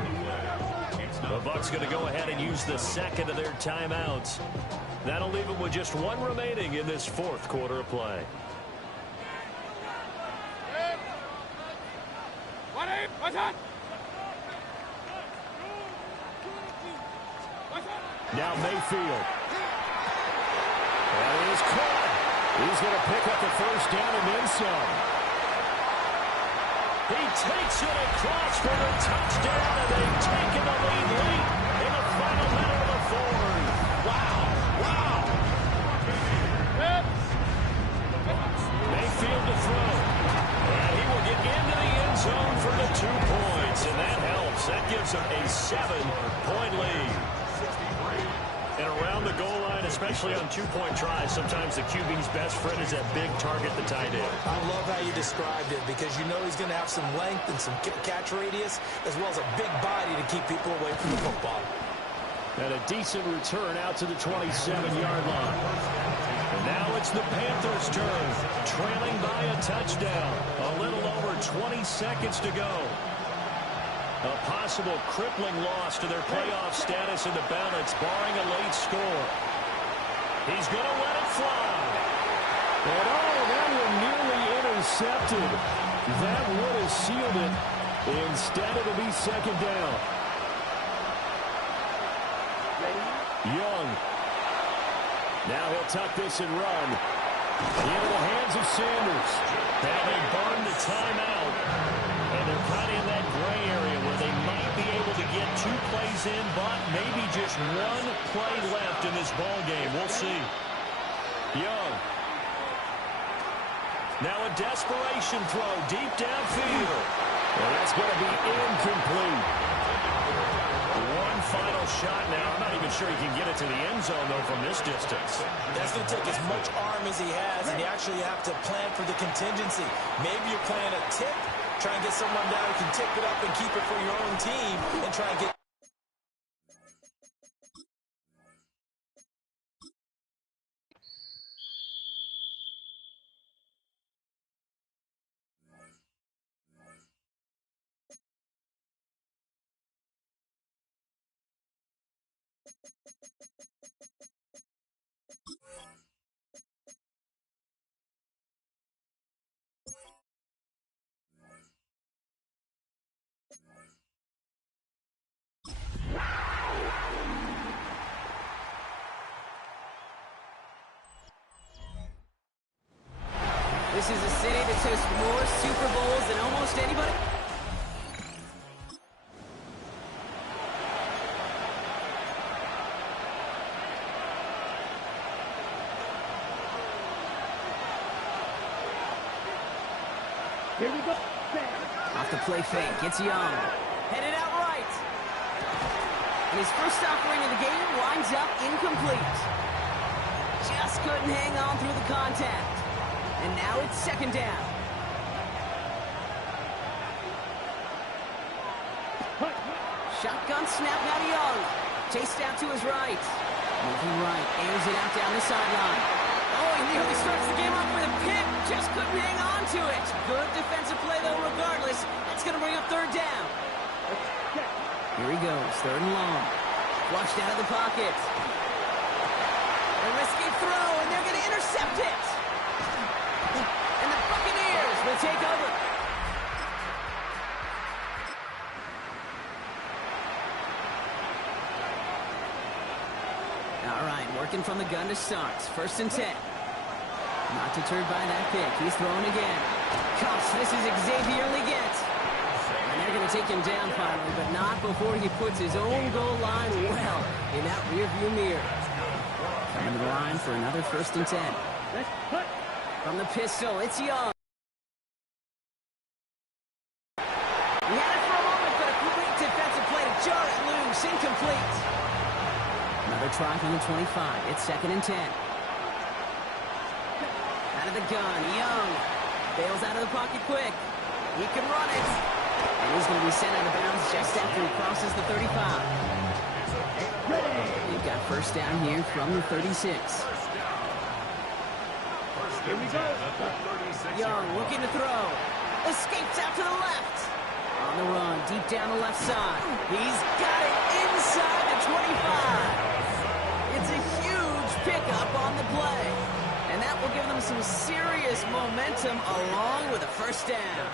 The Bucs going to go ahead and use the second of their timeouts. That'll leave them with just 1 remaining in this 4th quarter of play. Now Mayfield. And he is caught. He's going to pick up the 1st down and then some. He takes it across for the touchdown, and they've taken the lead late in the final minute of the 4th. Wow. Wow. Mayfield to throw. And he will get into the end zone for the 2 points, and that helps. That gives them a 7-point lead. And around the goal line, especially on 2-point tries, sometimes the QB's best friend is that big target, the tight end. I love how you described it, because you know he's going to have some length and some catch radius, as well as a big body to keep people away from the football. And a decent return out to the 27-yard line. And now it's the Panthers' turn, trailing by a touchdown. A little over 20 seconds to go. A possible crippling loss to their playoff status in the balance, barring a late score. He's going to let it fly. And that one nearly intercepted. That would have sealed it. Instead, it'll be 2nd down. Young. Now he'll tuck this and run. Into the hands of Sanders. Now they burn the timeout. And they're kind of in that gray area where they might be able to get 2 plays in, but maybe just 1 play left in this ball game. We'll see. Young. Now a desperation throw deep downfield. And that's going to be incomplete. 1 final shot now. I'm not even sure he can get it to the end zone, though, from this distance. That's going to take as much arm as he has, and you actually have to plan for the contingency. Maybe you're playing a tip. Try and get someone down who can tip it up and keep it for your own team and try and get... This is a city that toasts more Super Bowls than almost anybody. Here we go. Off the play fake, it's Young. Headed out right. And his first offering of the game winds up incomplete. Just couldn't hang on through the contact. And now it's second down. Shotgun snap now to Young. Chased out to his right. Moving right, airs it out down the sideline. Oh, he nearly starts the game off with a pick. Just couldn't hang on to it. Good defensive play, though, regardless. That's going to bring up third down. Here he goes, third and long. Flushed out of the pocket. A risky throw, and they're going to intercept it. And the Buccaneers will take over. All right, working from the gun to start. First and 10. Not deterred by that pick. He's throwing again. Gosh, this is Xavier Leggett. And they're going to take him down finally, but not before he puts his own goal line well in that rearview mirror. Coming to the line for another first and 10. From the pistol, it's Young. He had it for a moment, but a great defensive play to jar it loose. Incomplete. Another try from the 25. It's second and 10. Out of the gun, Young. Bails out of the pocket quick. He can run it. And he's going to be sent out of bounds just after he crosses the 35. They've got first down here from the 36. Here we go. Young looking to throw. Escapes out to the left. On the run, deep down the left side. He's got it inside the 25. It's a huge pickup on the play. And that will give them some serious momentum along with a first down.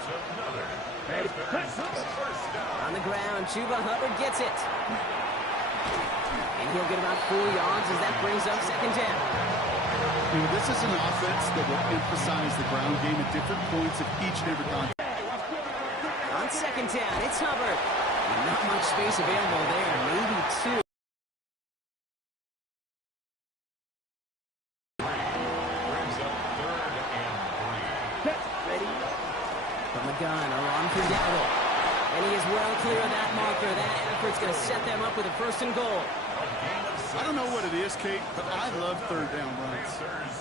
On the ground, Chuba Hubbard gets it. And he'll get about 4 yards as that brings up second down. You know, this is an offense that will emphasize the ground game at different points of each and every contact. On second down, it's Hubbard. Not much space available there, maybe 2. Gun or on for Dowdle. And he is well clear of that marker. That effort's going to set them up with a first and goal. I don't know what it is, Kate, but I love third down runs.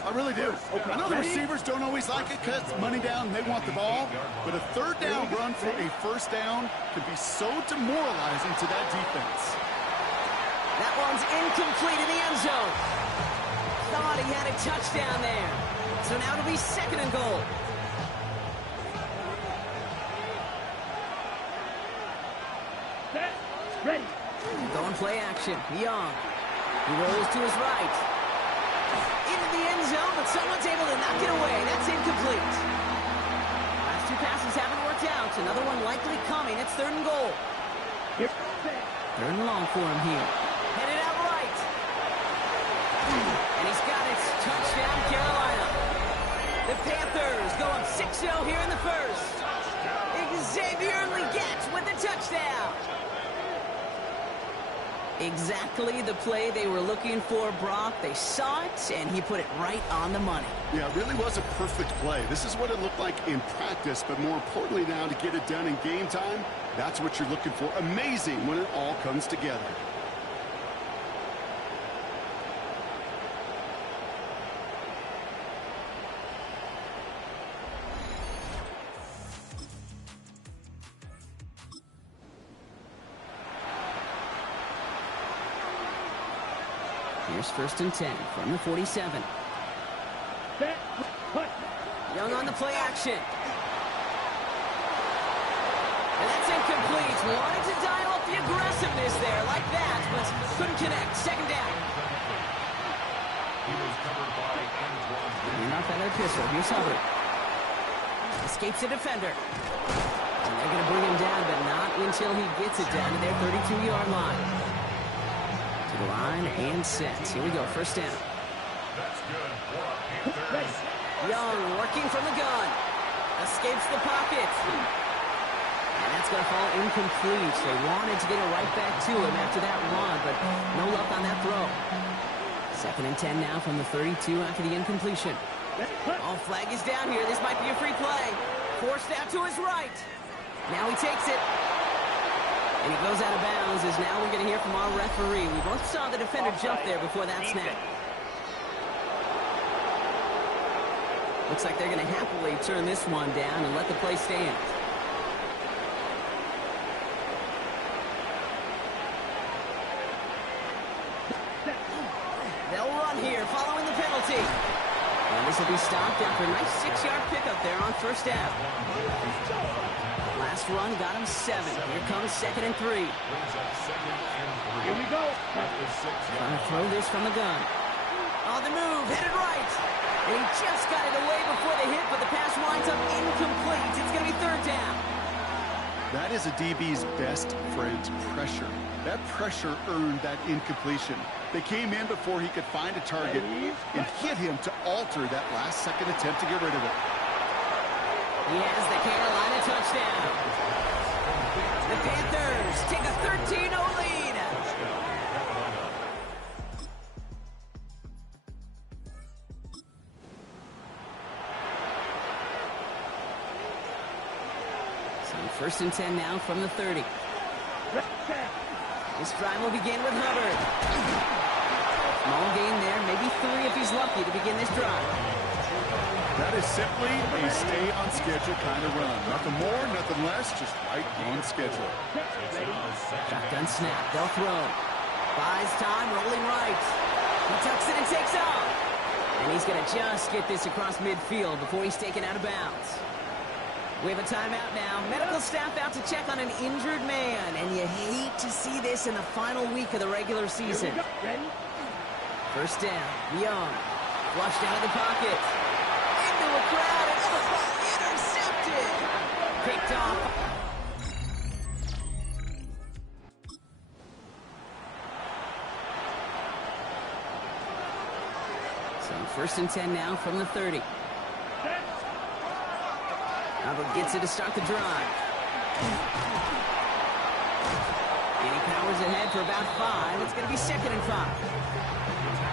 I really do. I know the receivers don't always like it because it's money down and they want the ball, but a third down run for a first down can be so demoralizing to that defense. That one's incomplete in the end zone. Thought he had a touchdown there. So now it'll be second and goal. Ready. Going play action. Young. He rolls to his right. Into the end zone, but someone's able to knock it away. That's incomplete. Last 2 passes haven't worked out. Another one likely coming. It's third and goal. Third and long for him here. Headed out right. And he's got it. Touchdown, Carolina. The Panthers go up 6-0 here in the first. Xavier Leggett with the touchdown. Exactly the play they were looking for, Brock. They saw it, and he put it right on the money. Yeah, it really was a perfect play. This is what it looked like in practice, but more importantly now to get it done in game time, that's what you're looking for. Amazing when it all comes together. Here's first and 10 from the 47. Young on the play action. And that's incomplete. Wanted to dial up the aggressiveness there like that, but couldn't connect. Second down. Enough out of the pistol. Here's Hubbard. Escapes a defender. And they're going to bring him down, but not until he gets it down to their 32-yard line. To the line and set. Here we go. First down. Young working from the gun. Escapes the pocket. And that's going to fall incomplete. They wanted to get it right back to him after that run, but no luck on that throw. Second and 10 now from the 32 after the incompletion. Oh, flag is down here. This might be a free play. Forced out to his right. Now he takes it. And he goes out of bounds as now we're going to hear from our referee. We both saw the defender jump there before that snap. Looks like they're going to happily turn this one down and let the play stand. They'll run here following the penalty. And this will be stopped after a nice 6-yard pickup there on first down. Last run got him 7. Here comes 2nd and 3. Here we go. Trying to throw this from the gun. On the move, headed right. And he just got it away before the hit, but the pass winds up incomplete. It's going to be 3rd down. That is a DB's best friend, pressure. That pressure earned that incompletion. They came in before he could find a target and hit him to alter that last-second attempt to get rid of it. He has the Carolina touchdown. The Panthers take a 13-0 lead. So 1st and 10 now from the 30. This drive will begin with Hubbard. Small gain there, maybe 3 if he's lucky to begin this drive. That is simply a stay-on-schedule kind of run. Nothing more, nothing less, just right on schedule. Shotgun snap, they'll throw. Buys time, rolling right. He tucks it and takes off. And he's going to just get this across midfield before he's taken out of bounds. We have a timeout now. Medical staff out to check on an injured man. And you hate to see this in the final week of the regular season. First down, Young. Flushed out of the pocket. Into a crowd, and intercepted. Picked off. So 1st and 10 now from the 30. Hubbard gets it to start the drive. And he powers ahead for about 5. It's going to be 2nd and 5.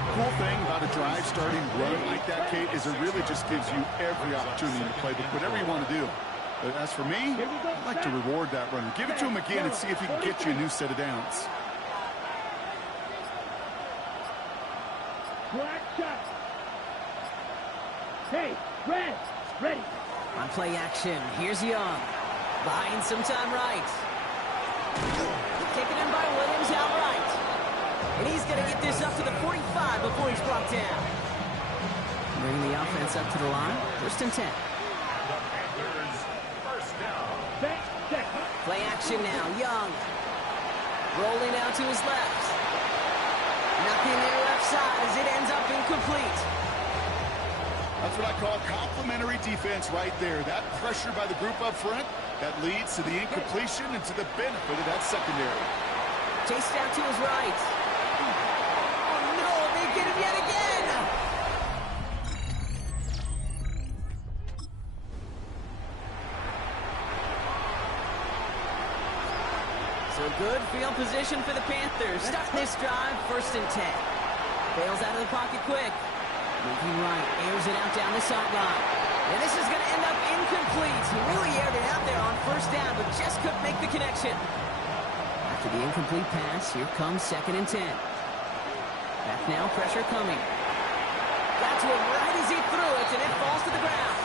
The cool thing about a drive starting run like that, Kate, is it really just gives you every opportunity to play whatever you want to do. But as for me, I'd like to reward that runner. Give it to him again and see if he can get you a new set of downs. Black shot. Hey, red, ready. On play action, here's Young. Buying some time right. Taken in by Williams outright. And he's going to get this up to the 45 before he's brought down. Bringing the offense up to the line. 1st and 10. Play action now. Young. Rolling out to his left. Nothing there left side as it ends up incomplete. That's what I call complimentary defense right there. That pressure by the group up front, that leads to the incompletion and to the benefit of that secondary. Chased out to his right. Oh, no, they get him yet again. So good field position for the Panthers. Starting this drive, 1st and 10. Bails out of the pocket quick. Moving right, airs it out down the sideline. And this is going to end up incomplete. He really aired it out there on 1st down, but just couldn't make the connection. After the incomplete pass, here comes 2nd and 10. Back now, pressure coming. Got to him right as he threw it, and it falls to the ground.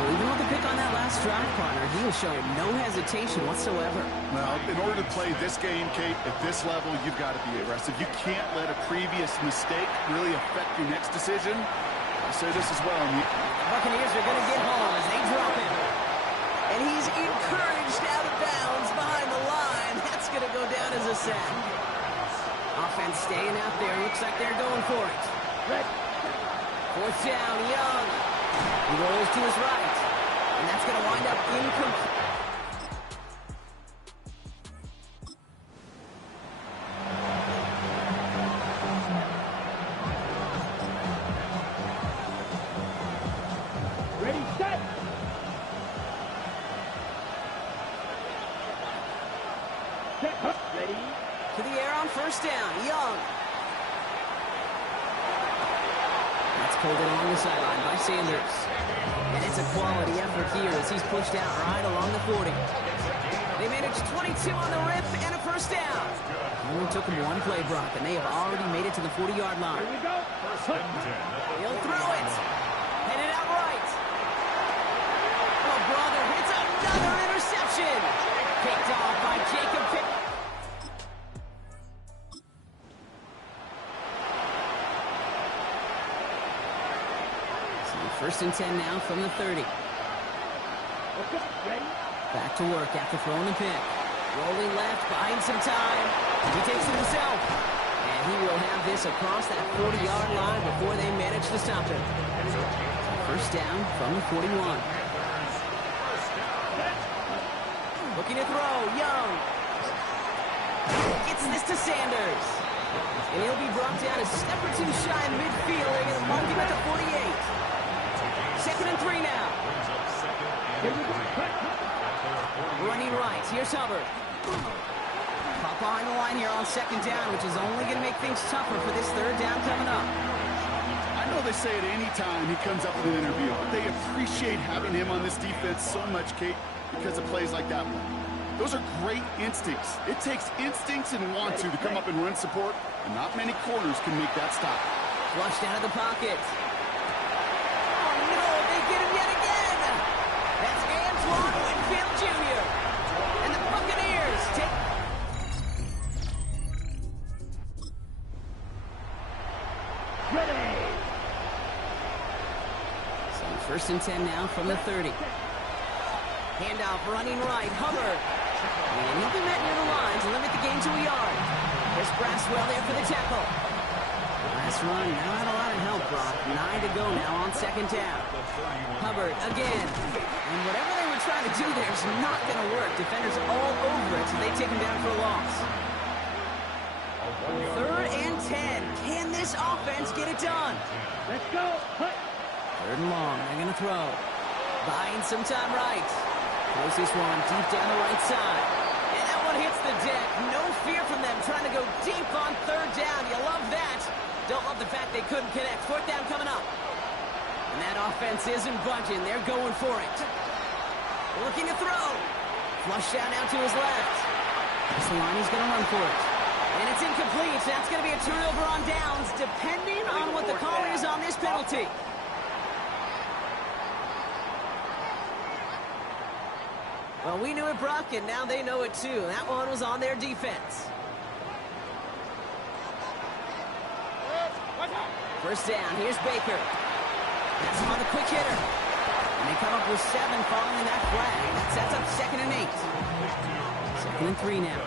Well, even with the pick on that last drive, partner, he was showing no hesitation whatsoever. Well, in order to play this game, Kate, at this level, you've got to be aggressive. You can't let a previous mistake really affect your next decision. I say this as well. Buccaneers are going to get home as they drop him. And he's encouraged out of bounds behind the line. That's going to go down as a sack. Offense staying out there. Looks like they're going for it. 4th down, Young. He rolls to his right. And that's going to wind up incomplete. Ready, set. Set, ready. To the air on 1st down, Young. That's pulled in along the sideline by Sanders. And it's a quality effort here as he's pushed out right along the 40. They managed 22 on the rip and a first down. Only took him one play, Brock, and they have already made it to the 40-yard line. Here we go. He'll throw it. Headed out right. Oh, brother, it's another interception. Picked off by Jacob Pitt. So first and 10 now from the 30. Okay, ready? Back to work after throwing the pick. Rolling left, buying some time. He takes it himself. And he will have this across that 40-yard line before they manage to stop him. First down from the 41. Looking to throw, Young. Gets this to Sanders. And he'll be brought down a step or two shy in midfield. They're going to mark him at the 48. Second and 3 now. Here we go. Running right. Here's Hubbard. Pop behind the line here on second down, which is only going to make things tougher for this third down coming up. I know they say it any time he comes up in an interview, but they appreciate having him on this defense so much, Kate, because of plays like that one. Those are great instincts. It takes instincts and want to come up and run support, and not many corners can make that stop. Flushed out of the pocket. Oh, no, they get him yet again. That's Antoine Winfield Jr. And the Buccaneers take... Ready. So first and 10 now from the 30. Handoff running right, Hubbard. And he'll be met near the line to limit the gain to a yard. Here's Braswell there for the tackle. Last run, not a lot of help, Brock. 9 to go now on second down. Hubbard again. And whatever they were trying to do there is not going to work. Defenders all over it, so they take him down for a loss. Third and 10. Can this offense get it done? Let's go. Hut. Third and long. They're going to throw. Buying some time right. Throws this one deep down the right side. And that one hits the deck. No fear from them trying to go deep on third down. You love that. Don't love the fact they couldn't connect. Fourth down coming up. And that offense isn't budging. They're going for it. Looking to throw. Flush down now to his left. That's the line. He's going to run for it. And it's incomplete. That's going to be a turnover on downs, depending on what the call is on this penalty. Well, we knew it, Brock, and now they know it too. That one was on their defense. First down, here's Baker. That's on the quick hitter. And they come up with 7 following that flag. That sets up second and 8. Second and 3 now.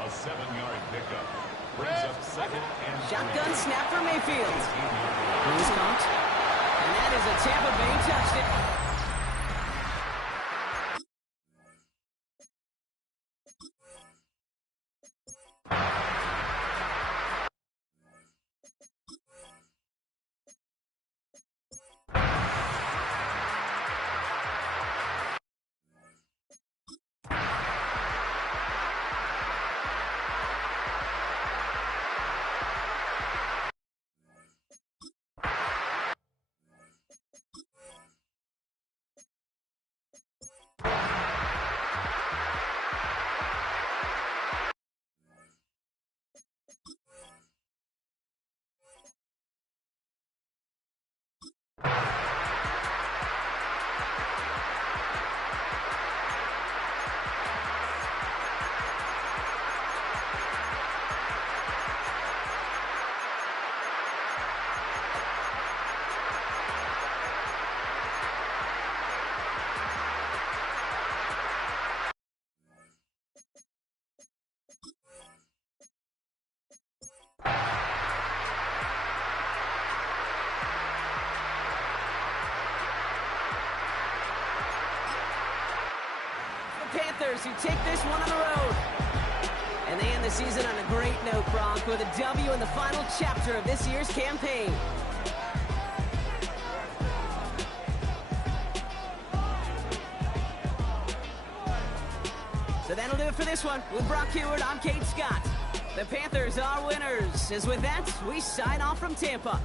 A 7-yard pickup brings up second and 3. Shotgun snap for Mayfield. He's caught. And that is a Tampa Bay touchdown. Panthers who take this one on the road. And they end the season on a great note, Brock, with a W in the final chapter of this year's campaign. So that'll do it for this one. With Brock Heward, I'm Kate Scott. The Panthers are winners. As with that, we sign off from Tampa.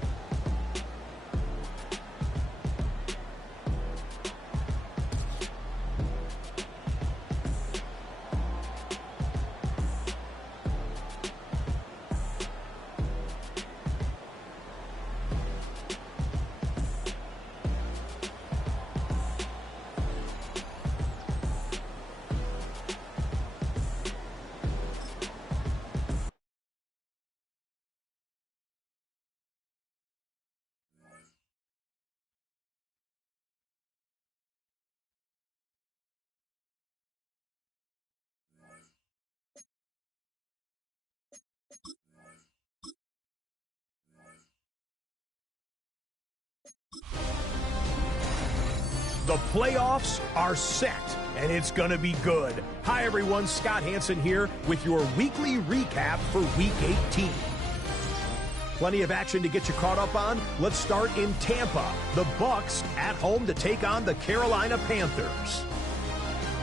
playoffs are set, and it's going to be good. Hi, everyone. Scott Hansen here with your weekly recap for Week 18. Plenty of action to get you caught up on. Let's start in Tampa. The Bucs at home to take on the Carolina Panthers.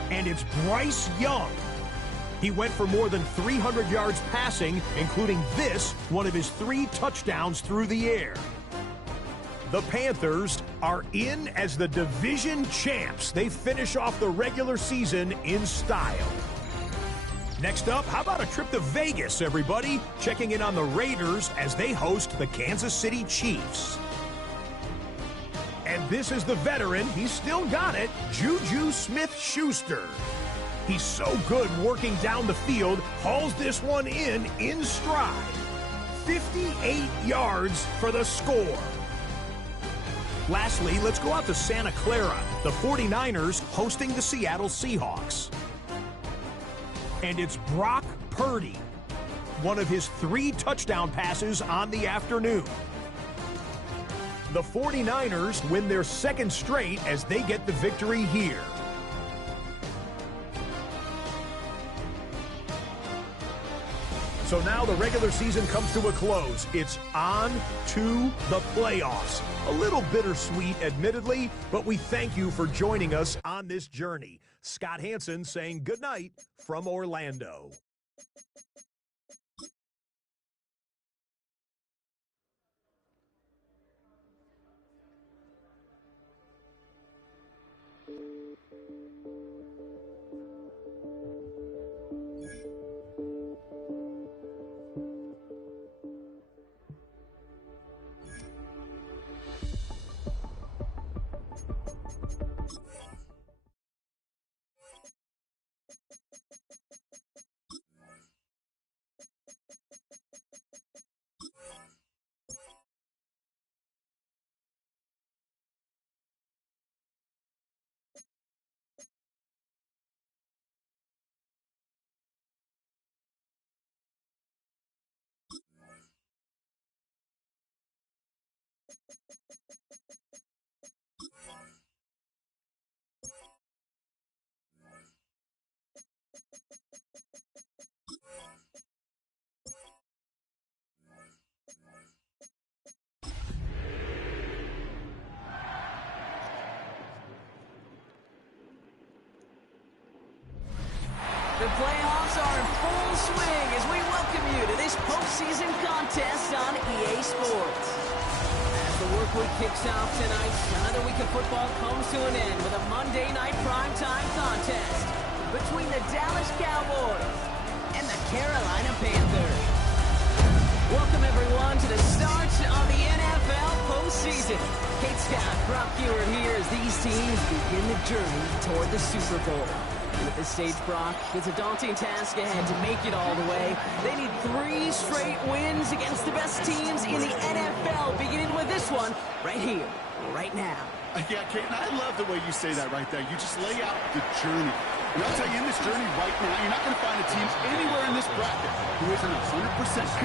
And it's Bryce Young. He went for more than 300 yards passing, including this, one of his 3 touchdowns through the air. The Panthers are in as the division champs. They finish off the regular season in style. Next up, how about a trip to Vegas, everybody? Checking in on the Raiders as they host the Kansas City Chiefs. And this is the veteran, he's still got it, Juju Smith-Schuster. He's so good working down the field, hauls this one in stride. 58 yards for the score. Lastly, let's go out to Santa Clara. The 49ers hosting the Seattle Seahawks. And it's Brock Purdy, one of his 3 touchdown passes on the afternoon. The 49ers win their 2nd straight as they get the victory here. So now the regular season comes to a close. It's on to the playoffs. A little bittersweet, admittedly, but we thank you for joining us on this journey. Scott Hansen saying goodnight from Orlando. The playoffs are in full swing as we welcome you to this postseason contest on EA Sports. As the work week kicks off tonight, another week of football comes to an end with a Monday night primetime contest between the Dallas Cowboys and the Carolina Panthers. Welcome everyone to the start of the NFL postseason. Kate Scott, Brock Ewert here as these teams begin the journey toward the Super Bowl. At this stage, Brock, it's a daunting task ahead to make it all the way. They need 3 straight wins against the best teams in the NFL, beginning with this one right here, right now. Yeah, Kate, and I love the way you say that right there. You just lay out the journey. And I'll tell you, in this journey right now, you're not going to find a team anywhere in this bracket who isn't 100%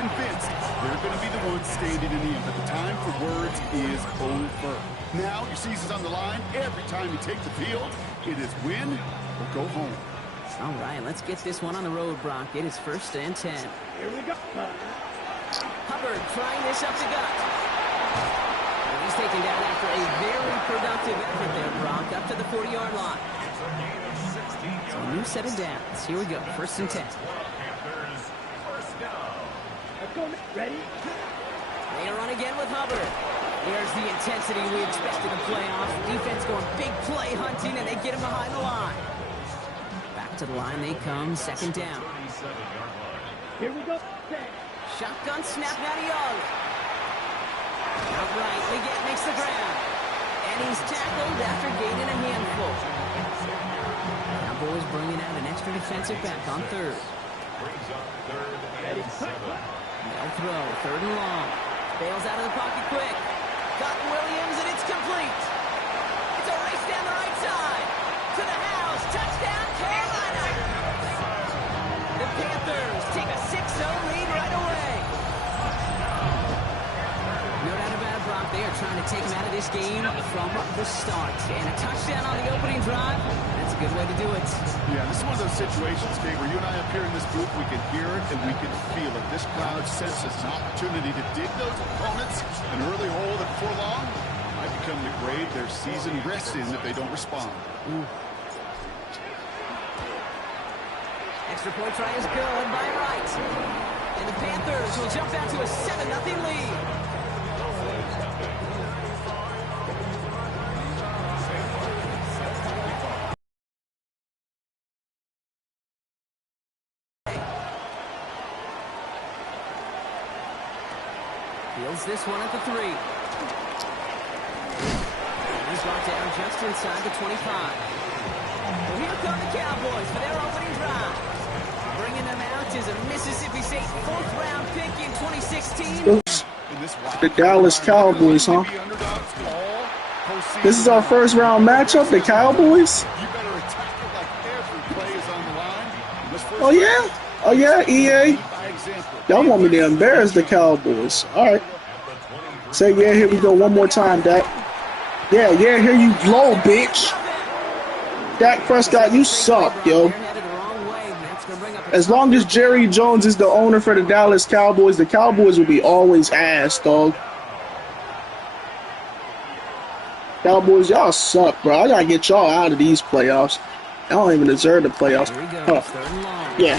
convinced they're going to be the ones standing in the end. But the time for words is over. Now, your season's on the line. Every time you take the field, it is win or go home. All right, let's get this one on the road, Brock. It is 1st and 10. Here we go. Hubbard trying this up the gut. And he's taken down after a very productive effort there, Brock, up to the 40-yard line. So a new set of downs. Here we go, 1st and 10. Let's go. Ready? They run again with Hubbard. There's the intensity we expected in playoffs. Defense going big play hunting, and they get him behind the line. Back to the line they come, 2nd down. Here we go. Shotgun snap now to Young. Outright, Leggett makes the ground. And he's tackled after gaining a handful. Cowboys bringing out an extra defensive back on 3rd. They'll throw, 3rd and long. Bails out of the pocket quick. Got Williams, and it's complete. It's a race down the right side. To the house. Touchdown, Carolina. The Panthers take a 6-0 lead right away. No doubt about it, Brock. They are trying to take him out of this game from the start. And a touchdown on the opening drive, that's a good way to do it. Yeah, this is one of those situations, Kate, where you and I up here in this booth, we can hear it and we can feel it. This crowd senses an opportunity to dig those opponents an early hole that before long might become the grave their season rests in if they don't respond. Ooh. Extra point try is good by Wright. And the Panthers will jump out to a 7-0 lead. Fields this one at the 3. He's brought down just inside the 25. Well, here come the Cowboys for their opening drive. Bringing them out is a Mississippi State 4th-round pick in 2016. The Dallas Cowboys, huh? This is our first-round matchup, the Cowboys? Oh, yeah? Oh, yeah, EA? Y'all want me to embarrass the Cowboys. All right. Say, yeah, here we go one more time, Dak. Yeah, here you blow, bitch. Dak Prescott, you suck, yo. As long as Jerry Jones is the owner for the Dallas Cowboys, the Cowboys will be always ass, dog. Cowboys, y'all suck, bro. I gotta get y'all out of these playoffs. I don't even deserve the playoffs. Huh. Yeah.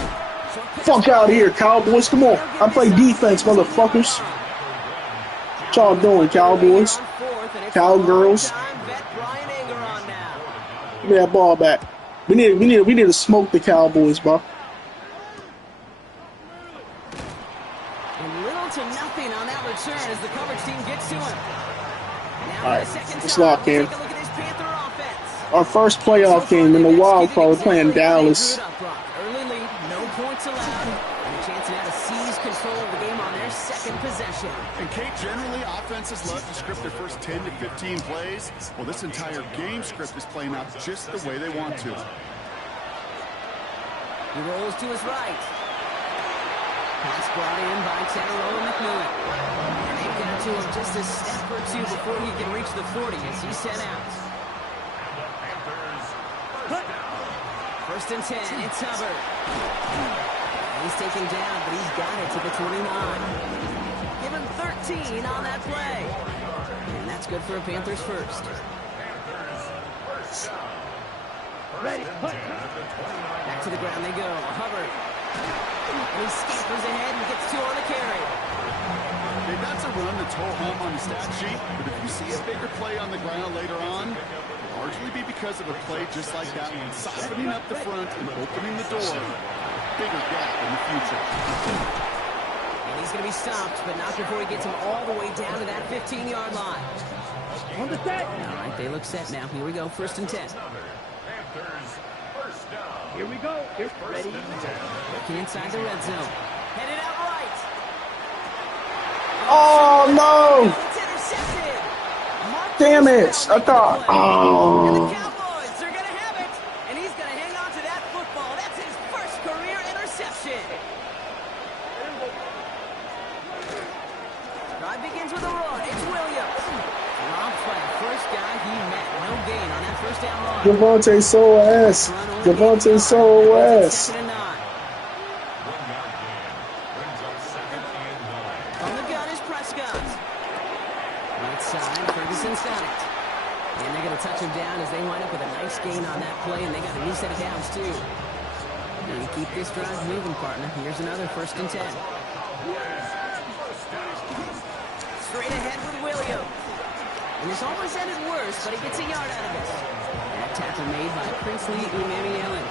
Fuck out of here, Cowboys. Come on. I play defense, motherfuckers. What y'all doing, Cowboys? Cowgirls. Give me that ball back. We need to smoke the Cowboys, bro. Little to nothing on that return as the coverage team gets to him. All right, let's lock in. Our first playoff game in the wild card. We're playing Dallas. Early lead, no points allowed, and a chance now to seize control of the game on their second possession. And Kate, generally, offenses love to script their first 10 to 15 plays. Well, this entire game script is playing out just the way they want to. He rolls to his right. Pass brought in by Tanneroa McMillan. And they got to him just a step or two before he can reach the 40 as he's sent out. First and 10, it's Hubbard. He's taken down, but he's got it to the 29. Give him 13 on that play. And that's good for a Panthers first. Ready. Back to the ground they go. Hubbard. And he scampers ahead and gets 2 on the carry. Okay, that's a run that's ho-hum on the stat sheet, but if you see a bigger play on the ground later on, it'll largely be because of a play just like that one, softening up the front and opening the door. Bigger gap in the future. And he's going to be stopped, but not before he gets him all the way down to that 15-yard line. On the set. All right, they look set now. Here we go, first and 10. Here we go. Here, ready. Looking inside the red zone. Headed out right. Oh, no. It's intercepted. Damn it. I thought. And the Oh. Cowboys are going to have it. And he's going to hang on to that football. That's his first career interception. Drive begins with a run. It's Williams. Dropped by the first guy he met. No gain on that first down run. Javonte Soares. Javonte Soares. On the gun is Prescott. Right side, Ferguson's got it. And they're going to touch him down as they wind up with a nice gain on that play, and they got a new set of downs, too. And keep this drive moving, partner. Here's another first and 10. Straight ahead with Williams. And this almost ended worse, but he gets a yard out of it. That tackle made by Princely Umamielen.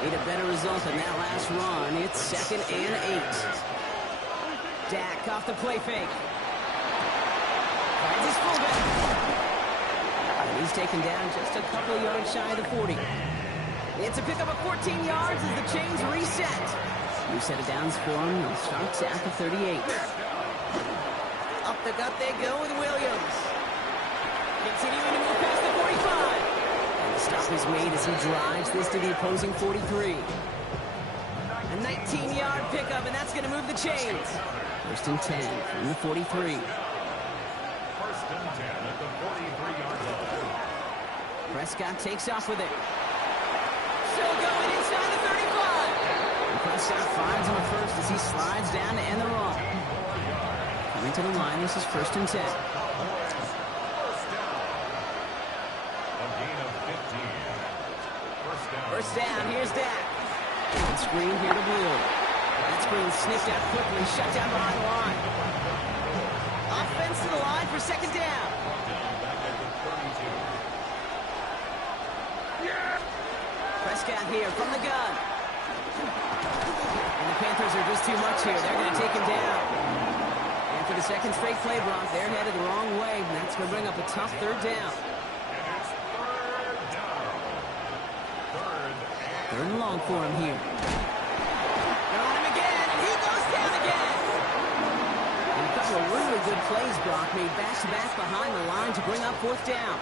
Need a better result than that last run. It's 2nd and 8. Dak off the play fake. Finds his fullback. And he's taken down just a couple of yards shy of the 40. It's a pickup of 14 yards as the chains reset. New set of downs for him. He starts at the 38. Up the gut they go with Williams. Continuing to move past the 45. And the stop is made as he drives this to the opposing 43. A 19-yard pickup, and that's going to move the chains. First and 10 from the 43. at the 43-yard line. Prescott takes off with it. Still going inside the 35. And Prescott finds him at first as he slides down to end the run. Coming to the line, this is 1st and 10. First down, here's Dak. And screen here to Blue. That screen sniffed out quickly, shut down behind the line. Offense to the line for 2nd down. Prescott here from the gun. And the Panthers are just too much here. They're going to take him down. And for the 2nd straight play, Brock, they're headed the wrong way. And that's going to bring up a tough 3rd down. 3rd and long for him here. They're on him again, and he goes down again. And a couple of really good plays, Brock, made back-to-back behind the line to bring up 4th down.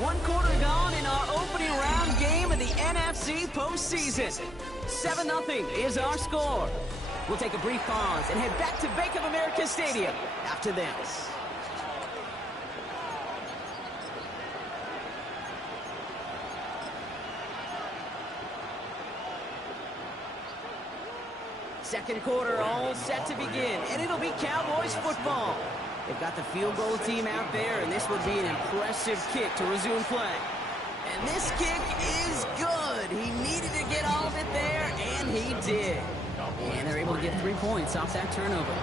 One quarter gone in our opening round game of the NFC postseason. 7-0 is our score. We'll take a brief pause and head back to Bank of America Stadium after this. Second quarter all set to begin, and it'll be Cowboys football. They've got the field goal team out there, and this would be an impressive kick to resume play. And this kick is good. He needed to get all of it there, and he did. And they're able to get 3 points off that turnover.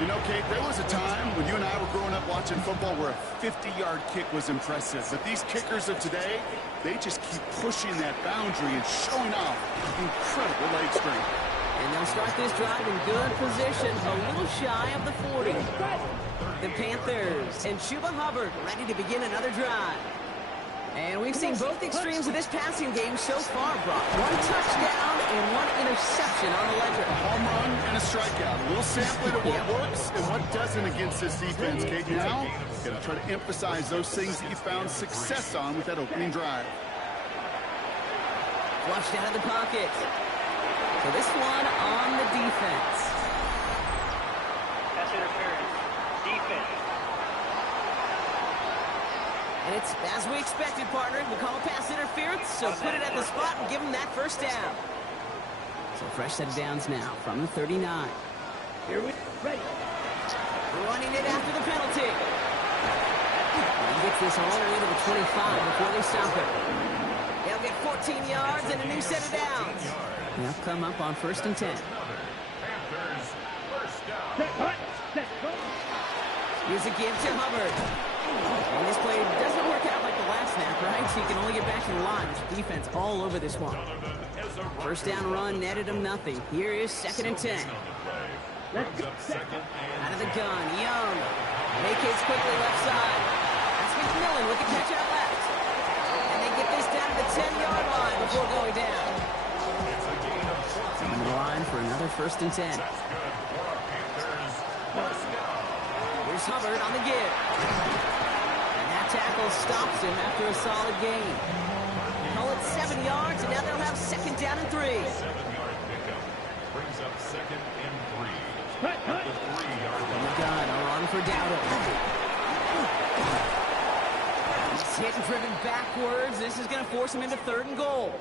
You know, Kate, there was a time when you and I were growing up watching football where a 50-yard kick was impressive. But these kickers of today, they just keep pushing that boundary and showing off incredible leg strength. And they'll start this drive in good position, a little shy of the 40. The Panthers and Chuba Hubbard ready to begin another drive. And we've seen both extremes of this passing game so far, Brock. 1 touchdown and 1 interception on the ledger. A home run and a strikeout. A little sampling of what works and what doesn't against this defense, Kate. Now, got to try to emphasize those things that you found success on with that opening drive. Flushed out of the pocket. So this one on the defense. Pass interference. Defense. And it's as we expected, partner. We call pass interference, so put it at the spot and give them that 1st down. So fresh set of downs now from the 39. Here we ready. Running it after the penalty. And he gets this all the way to the 25 before they stop it. They'll get 14 yards and a new set of downs. They'll come up on 1st and 10. Here's a give to Hubbard. And this play doesn't work out like the last snap, right? So you can only get back in the line. There's defense all over this one. 1st down run netted him nothing. Here is 2nd and 10. Out of the gun, Young. Vacates quickly left side. That's McMillan with the catch out left. And they get this down to the 10-yard line before going down. On the line for another 1st and 10. Here's Hubbard on the give. And that tackle stops him after a solid gain. Call it 7 yards, and now they'll have 2nd down and 3. 7-yard pickup brings up 2nd and 3. At the 3-yard On line. the gun, on for Dowdle. He's hit and driven backwards. This is going to force him into 3rd and goal.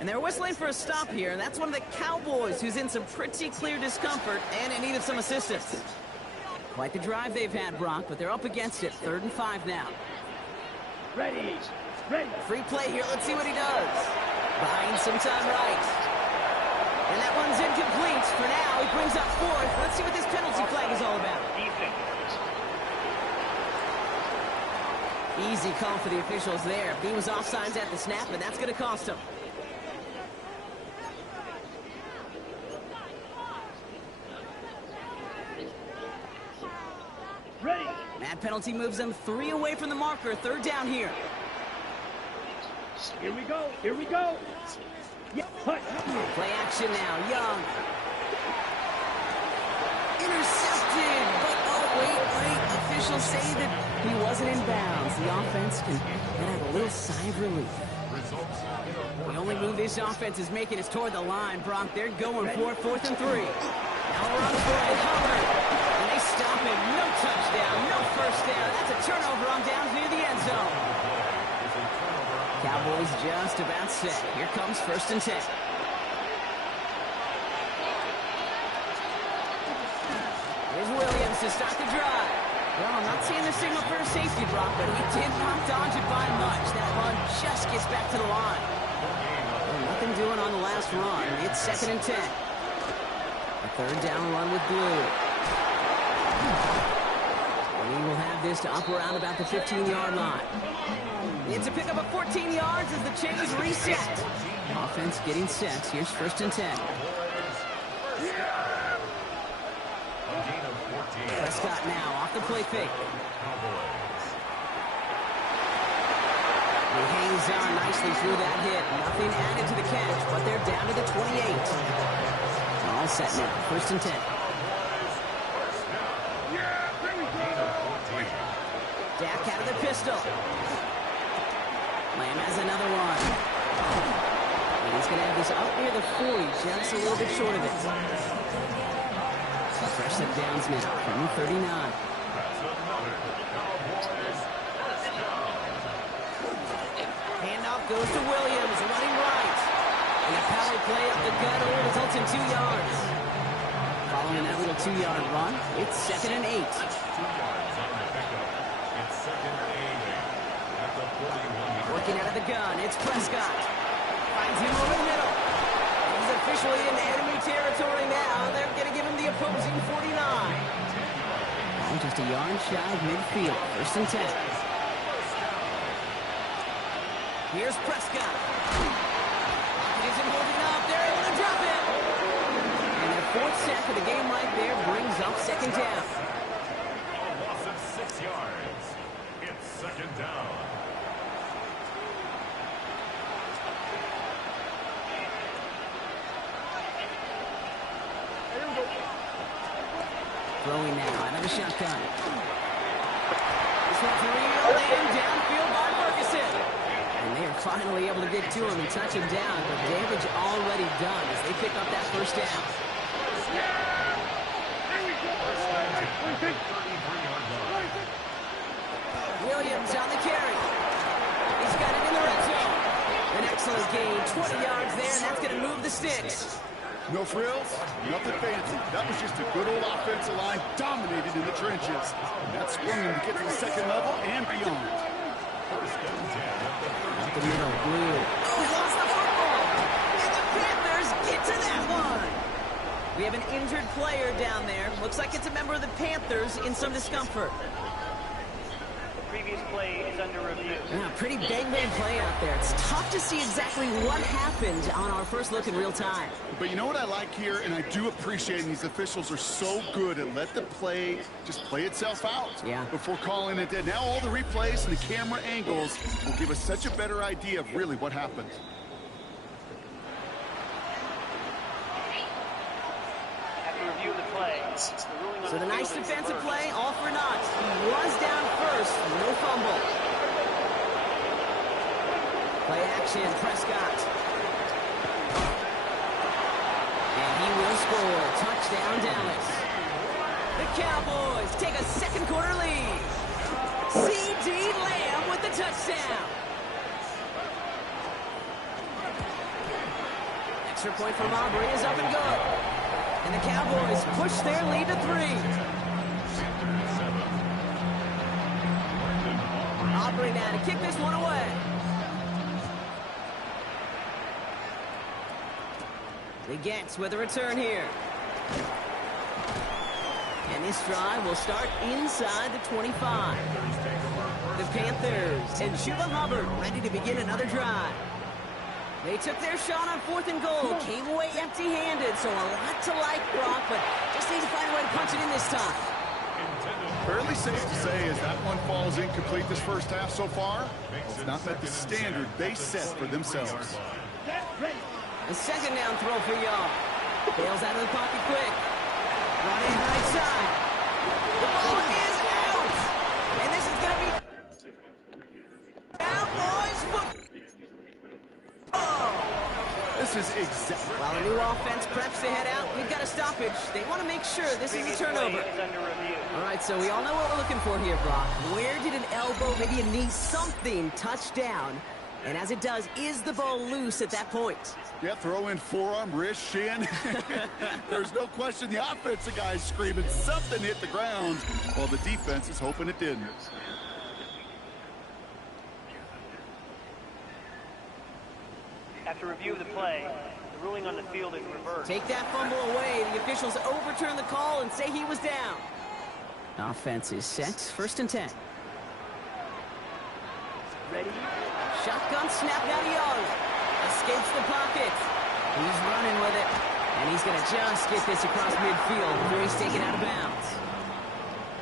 And they're whistling for a stop here, and that's one of the Cowboys who's in some pretty clear discomfort and in need of some assistance. Quite the drive they've had, Brock, but they're up against it. 3rd and 5 now. Ready. Ready. Free play here. Let's see what he does. Buying some time right. And that one's incomplete. For now, he brings up 4th. Let's see what this penalty flag is all about. Easy call for the officials there. He was offsides at the snap, and that's going to cost him. Ready. That penalty moves them 3 away from the marker. 3rd down here. Here we go. Here we go. Yeah. Hut. Play action now. Young. Intercepted. But, oh, wait. Officials say that he wasn't in bounds. The offense can let out a little sigh of relief. The only move this offense is making is toward the line, Brock. They're going for it, 4th and 3. Now a run for it, Hubbard. And they stop him. No touchdown, no first down. That's a turnover on downs near the end zone. Cowboys just about set. Here comes 1st and 10. Here's Williams to start the drive. Well, I'm not seeing the signal for a safety, Brock, but he did not dodge it by much. That run just gets back to the line. Well, nothing doing on the last run. It's 2nd and 10. A 3rd down run with Blue. We will have this to up around about the 15-yard line. It's a pickup of 14 yards as the chains reset. Offense getting set. Here's 1st and 10. Prescott now off the play fake. He hangs on nicely through that hit. Nothing added to the catch, but they're down to the 28. All set now. 1st and 10. Dak out of the pistol. Lamb has another one. And he's going to have this up near the 40, just a little bit short of it. Fresh set downs now from the 39. Handoff goes to Williams, running right. And a power play up the gut only results in 2 yards. Following that little 2-yard run, it's 2nd and 8. Working out of the gun, it's Prescott. Finds him over the middle. He's officially in enemy territory now. They're going to give him the opposing 49. Oh, just a yard shy of midfield. 1st and 10. Here's Prescott. He isn't holding up. They're able to drop it. And their 4th sack of the game right there brings up 2nd down. A loss of 6 yards. It's 2nd down. Throwing now out of the shotgun. This one for real and downfield by Ferguson. And they are finally able to get to him and touch him down, but damage already done as they pick up that 1st down. Williams on the carry. He's got it in the red zone. An excellent gain, 20 yards there, and that's going to move the sticks. No frills, nothing fancy. That was just a good old offensive line dominated in the trenches. And that sprung him to get to the 2nd level and beyond. Out the middle, Blue. Oh, he lost the football. And the Panthers get to that one. We have an injured player down there. Looks like it's a member of the Panthers in some discomfort. Previous play is under review. Yeah, pretty bang-bang play out there. It's tough to see exactly what happened on our first look in real time. But you know what I like here, and I do appreciate, and these officials are so good at let the play just play itself out before calling it dead. Now all the replays and the camera angles will give us such a better idea of really what happened. After review of the play, the ruling on So the nice field is defensive reversed. play, all for naught. He was down first, no fumble. Play action, Prescott. And he will score. Touchdown, Dallas. The Cowboys take a 2nd quarter lead. C.D. Lamb with the touchdown. Extra point from Aubrey is up and good. And the Cowboys push their lead to 3. Aubrey now to kick this one away. Leggett with a return here. And this drive will start inside the 25. The Panthers and Chuba Hubbard ready to begin another drive. They took their shot on 4th and goal, came away empty-handed, so a lot to like, Brock, but just need to find a way to punch it in this time. Fairly safe to say as that one falls incomplete this first half so far, it's not met the standard they set for themselves. A 2nd down throw for Young. Bails out of the pocket quick. Running right side. The ball is out. And this is going to be Cowboys football. is exactly... While the new offense preps to head out, we've got a stoppage. They want to make sure this is a turnover. All right, so we all know what we're looking for here, Brock. Where did an elbow, maybe a knee, something touch down? And as it does, is the ball loose at that point? Yeah, throw in forearm, wrist, shin. There's no question the offensive guy's screaming something hit the ground, while the defense is hoping it didn't. After review of the play, the ruling on the field is reversed. Take that fumble away. The officials overturn the call and say he was down. Offense is set. 1st and 10. Ready? Shotgun snap now to Young. Escapes the pocket. He's running with it. And he's going to just get this across midfield before he's taken out of bounds.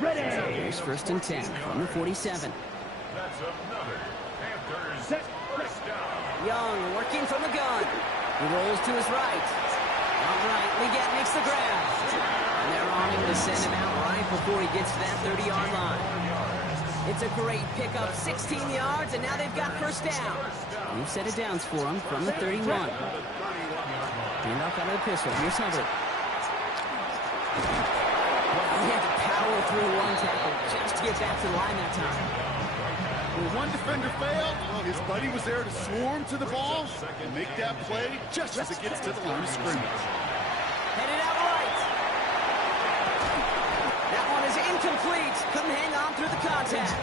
Ready? Here's 1st and 10 from the 47. That's another Panthers first down. Young working from the gun. He rolls to his right. All right, Leggett makes the grab. And they're on him to send him out right before he gets to that 30-yard line. It's a great pickup, 16 yards, and now they've got 1st down. New set of downs for him from the 31. Hand off out of the pistol. Here's Hubbard. Well, he had to power through one tackle just to get back to the line that time. When one defender failed, well, his buddy was there to swarm to the ball and make that play just as it gets to the line of scrimmage. Headed out right. That one is incomplete. Couldn't hang on through the contact.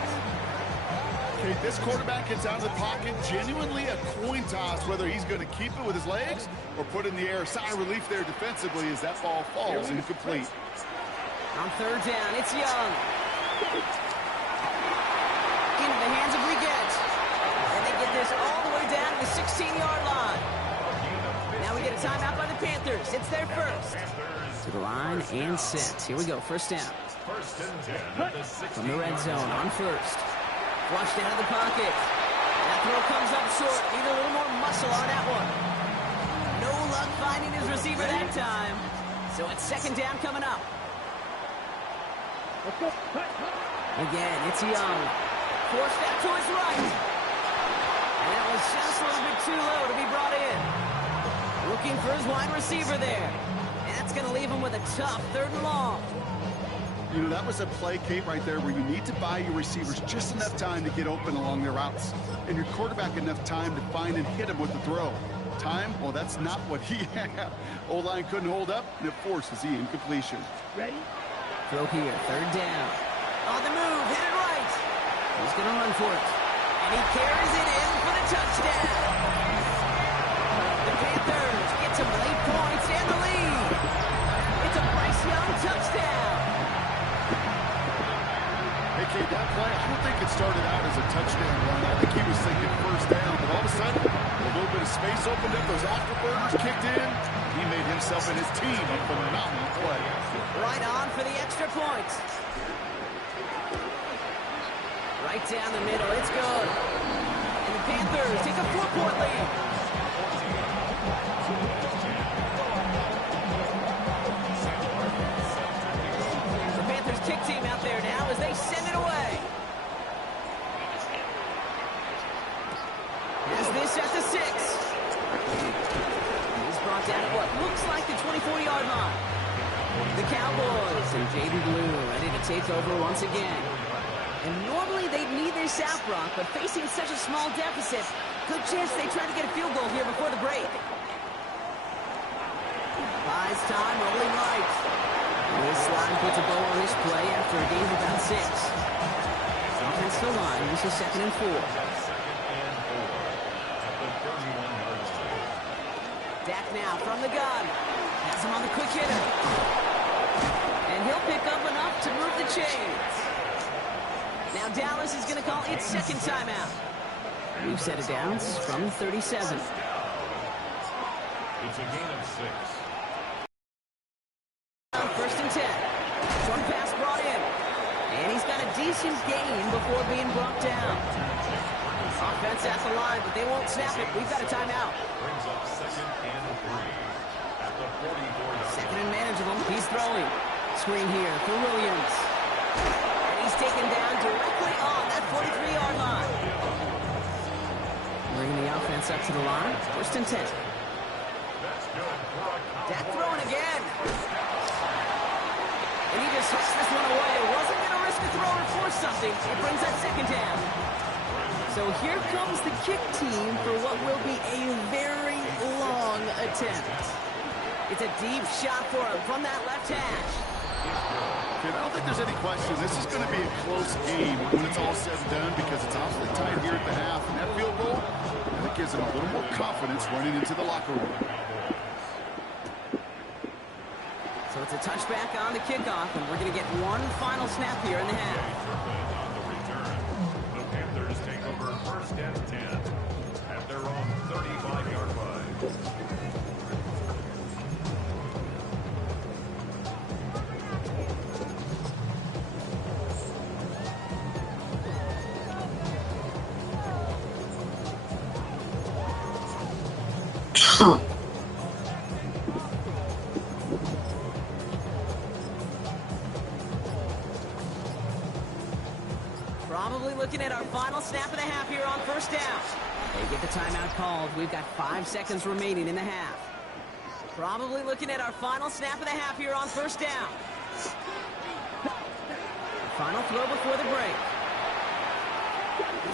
Okay, this quarterback gets out of the pocket, genuinely a coin toss whether he's going to keep it with his legs or put it in the air. Sigh of relief there defensively as that ball falls incomplete. On 3rd down, it's Young. Into the hands of Leggett. And they get this all the way down to the 16-yard line. Now we get a timeout by the Panthers. It's their first. To the line and set. Here we go, 1st down. 1st and 10 at the 16. From the red zone on 1st. Flushed out of the pocket. That throw comes up short. Need a little more muscle on that one. No luck finding his receiver that time. So it's 2nd down coming up. Again, it's Young. Forced out to his right. And that was just a little bit too low to be brought in. Looking for his wide receiver there. And that's going to leave him with a tough 3rd and long. You know, that was a play, Kate, right there where you need to buy your receivers just enough time to get open along their routes. And your quarterback enough time to find and hit him with the throw. Time? Well, that's not what he had. O-line couldn't hold up, and it forces the incompletion. Ready? Throw here, 3rd down. On the move, hit it right. He's going to run for it. And he carries it in for the touchdown. The Panthers get some late points and the lead. It's a Bryce Young touchdown. Hey, Kate, that play, I don't think it started out as a touchdown run. I think he was thinking 1st down, but all of a sudden, a little bit of space opened up, those afterburners kicked in. He made himself and his team a phenomenal play. Right on for the extra point. Right down the middle, it's good. And the Panthers take a 4-point lead. The Panthers kick team out there now as they send it away. Has this at the 6. He's brought down at what looks like the 24-yard line. The Cowboys and Jaden Blue ready to take over once again. And normally they'd need this out, Brock, but facing such a small deficit, good chance they try to get a field goal here before the break. Buys time, rolling right. This line puts a bow on this play after a gain of about 6. Offensive line, this is 2nd and 4. Dak now from the gun. Has him on the quick hitter. And he'll pick up enough to move the chains. Now Dallas is going to call its 2nd timeout. New set of downs from 37. It's a gain of 6. 1st and 10. Short pass brought in. And he's got a decent gain before being brought down. Offense at the line, but they won't snap it. We've got a timeout. Brings up 2nd and 3 at the 44-yard. 2nd and manageable. He's throwing. Screen here for Williams. And he's taken down directly on that 43-yard line. Bringing the offense up to the line. 1st and 10. Dak throwing again. And he just hits this one away. Wasn't going to risk a throw or force something. It brings that second down. So here comes the kick team for what will be a very long attempt. It's a deep shot for him from that left hash. I don't think there's any question. This is going to be a close game when it's all said and done because it's awfully tight here at the half. And that field goal, that gives them a little more confidence running into the locker room. So it's a touchback on the kickoff, and we're going to get one final snap here in the half. The Panthers take over first and 10 at their own 35-yard line. Probably looking at our final snap of the half here on first down. They get the timeout called. We've got 5 seconds remaining in the half. Probably looking at our final snap of the half here on first down. Final throw before the break.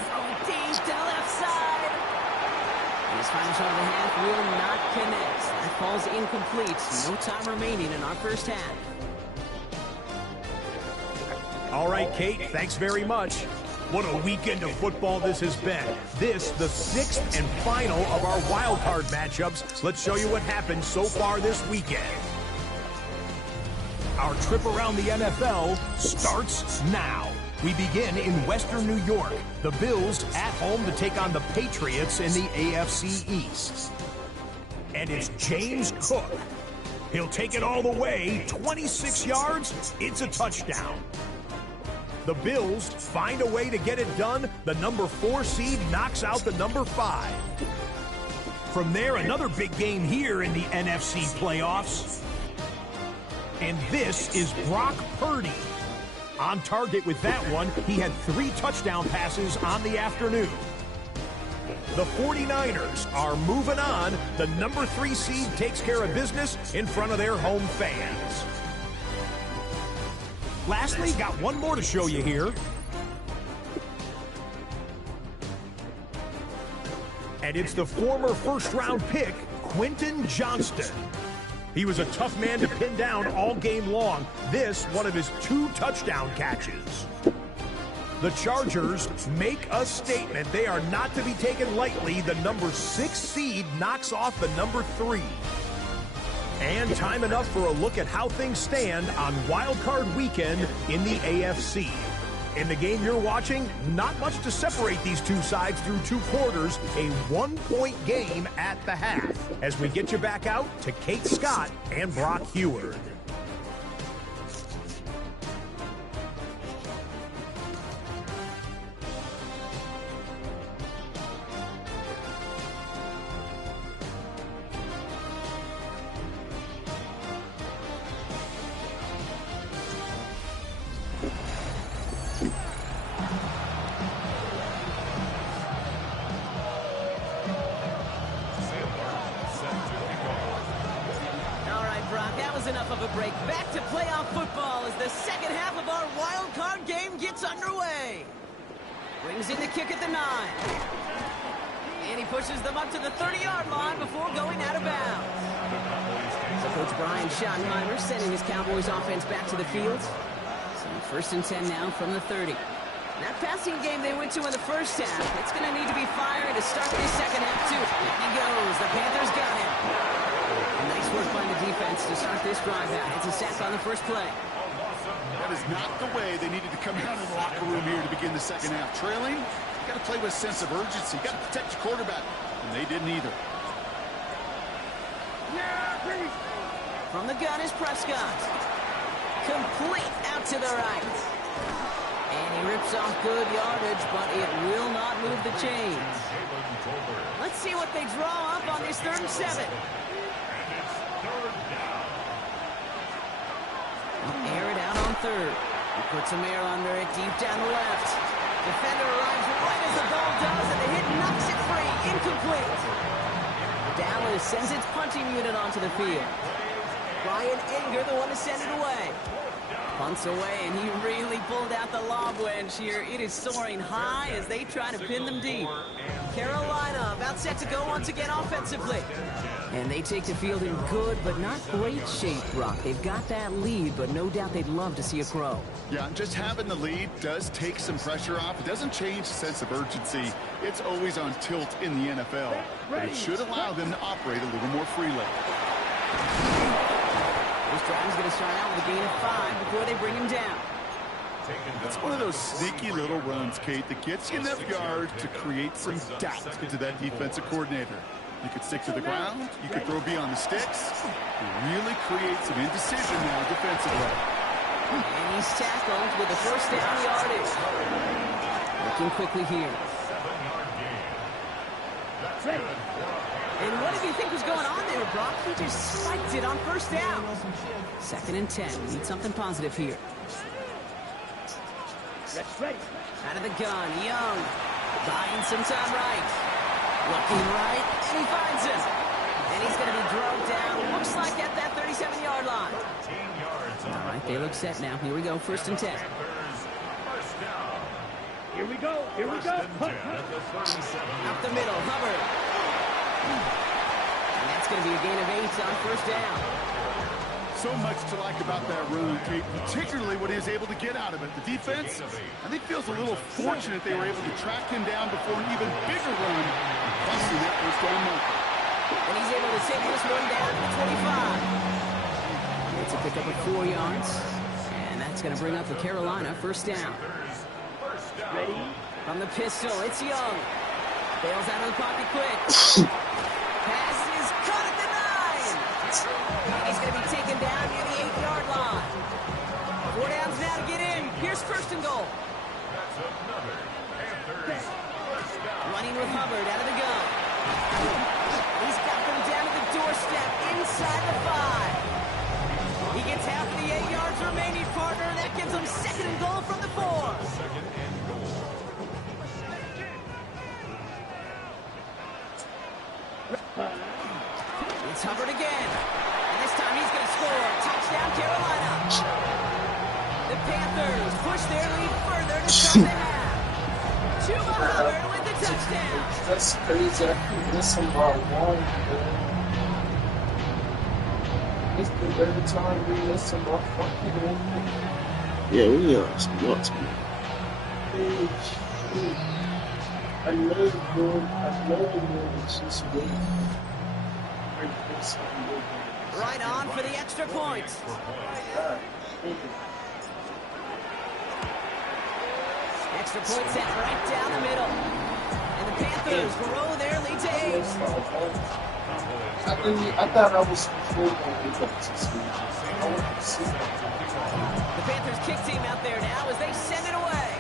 Throwing deep to the left side. His final shot of the half will not connect. That falls incomplete. No time remaining in our first half. All right, Kate, thanks very much. What a weekend of football this has been. This, the 6th and final of our wild card matchups. Let's show you what happened so far this weekend. Our trip around the NFL starts now. We begin in Western New York. The Bills at home to take on the Patriots in the AFC East. And it's James Cook. He'll take it all the way, 26 yards, it's a touchdown. The Bills find a way to get it done. The number 4 seed knocks out the number 5. From there, another big game here in the NFC playoffs. And this is Brock Purdy. On target with that one, he had 3 touchdown passes on the afternoon. The 49ers are moving on. The number 3 seed takes care of business in front of their home fans. Lastly, got one more to show you here. And it's the former first-round pick, Quentin Johnston. He was a tough man to pin down all game long. This, one of his 2 touchdown catches. The Chargers make a statement. They are not to be taken lightly. The number 6 seed knocks off the number 3. And time enough for a look at how things stand on Wild Card Weekend in the AFC. In the game you're watching, not much to separate these two sides through 2 quarters. A 1-point game at the half. As we get you back out to Kate Scott and Brock Heward. Enough of a break. Back to playoff football as the second half of our wild card game gets underway. Brings in the kick at the 9. And he pushes them up to the 30-yard line before going out of bounds. So Coach Brian Schottenheimer sending his Cowboys offense back to the field. So first and 10 now from the 30. That passing game they went to in the first half, it's going to need to be firing to start this second half too. There he goes. The Panthers got him. Nice work by the defense to start this drive out. It's a sack on the first play. That is not the way they needed to come out of the locker room here to begin the second half. Trailing, you got to play with a sense of urgency. You got to protect your quarterback, and they didn't either. From the gun is Prescott. Complete out to the right. And he rips off good yardage, but it will not move the chains. Let's see what they draw up on this 3rd and 7. Air it out on 3rd. He puts some air under it deep down the left. Defender arrives right as the ball does, and the hit knocks it free. Incomplete. Dallas sends its punting unit onto the field. Brian Anger, the one to send it away. Punts away, and he really pulled out the lob wedge here. It is soaring high as they try to pin them deep. Carolina about set to go once again offensively. And they take the field in good but not great shape, Brock. They've got that lead, but no doubt they'd love to see it grow. Yeah, just having the lead does take some pressure off. It doesn't change the sense of urgency. It's always on tilt in the NFL. But it should allow them to operate a little more freely. This drive is going to start out with a gain of 5 before they bring him down. It's one of those sneaky little runs, Kate, that gets you enough yards to create some doubt into that defensive coordinator. You could stick to the ground. You could throw beyond the sticks. You really create some indecision now defensively. And he's tackled with a first down yardage. Looking quickly here. And what did you think was going on there, Brock? He just spiked it on first down. 2nd and 10. We need something positive here. Out of the gun, Young. Buying some time right. Looking right, and he finds him. And he's going to be drugged down. Looks like at that 37-yard line. All right, they look set now. Here we go, 1st and 10. Here we go. Out the middle, Hubbard. And that's going to be a gain of 8 on first down. So much to like about that run, Kate, particularly what he was able to get out of it. The defense, I think, feels a little fortunate they were able to track him down before an even bigger run, busting that first down marker. And he's able to take this one down to 25. It's a pickup of 4 yards, and that's going to bring up the Carolina first down. Ready? From the pistol, it's Young. Bails out of the pocket quick. Pass is caught at the 9. And he's going to be taken down near the 8-yard line. 4 downs now to get in. Here's 1st and goal. Running with Hubbard out of the gun. He's got them down to the doorstep inside the 5. He gets half of the 8 yards remaining, partner. That gives him 2nd and goal from the 4. It's Hubbard again. And this time he's going to score. Touchdown, Carolina. The Panthers push their lead further to start the half. Chuba Hubbard with the touchdown. That's crazy. I think that's about 1. It's the every time we listen about fucking 1. Yeah, we are smart. I love it. It's just good. Right on for the extra point. Extra point set right down the middle. And the Panthers grow their lead to 8. I thought I was The Panthers kick team out there now as they send it away.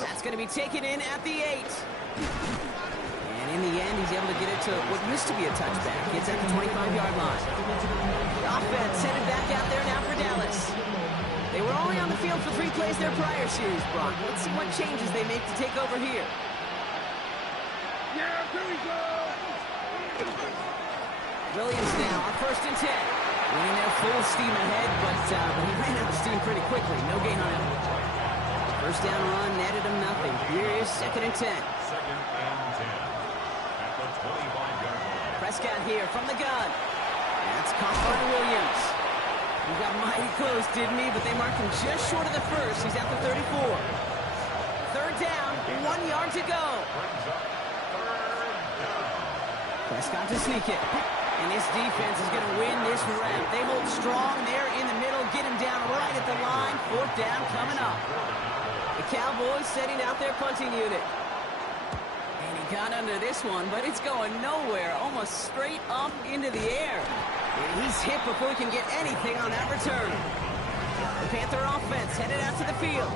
That's going to be taken in at the 8. And in the end, he's able to get it to what used to be a touchback. It's at the 25-yard line. The offense headed back out there now for Dallas. They were only on the field for 3 plays their prior series, Brock. Let's see what changes they make to take over here. Yeah, here we go. Williams now on 1st and 10. Running there full steam ahead, but he ran out of steam pretty quickly. No gain on him. First down run netted him nothing. Here is 2nd and 10. Prescott here from the gun. That's caught by Williams. He got mighty close, didn't he? But they marked him just short of the 1st. He's at the 34. 3rd down, 1 yard to go. Prescott to sneak it. And this defense is going to win this round. They hold strong there in the middle. Get him down right at the line. 4th down coming up. The Cowboys setting out their punting unit. And he got under this one, but it's going nowhere. Almost straight up into the air. And he's hit before he can get anything on that return. The Panther offense headed out to the field.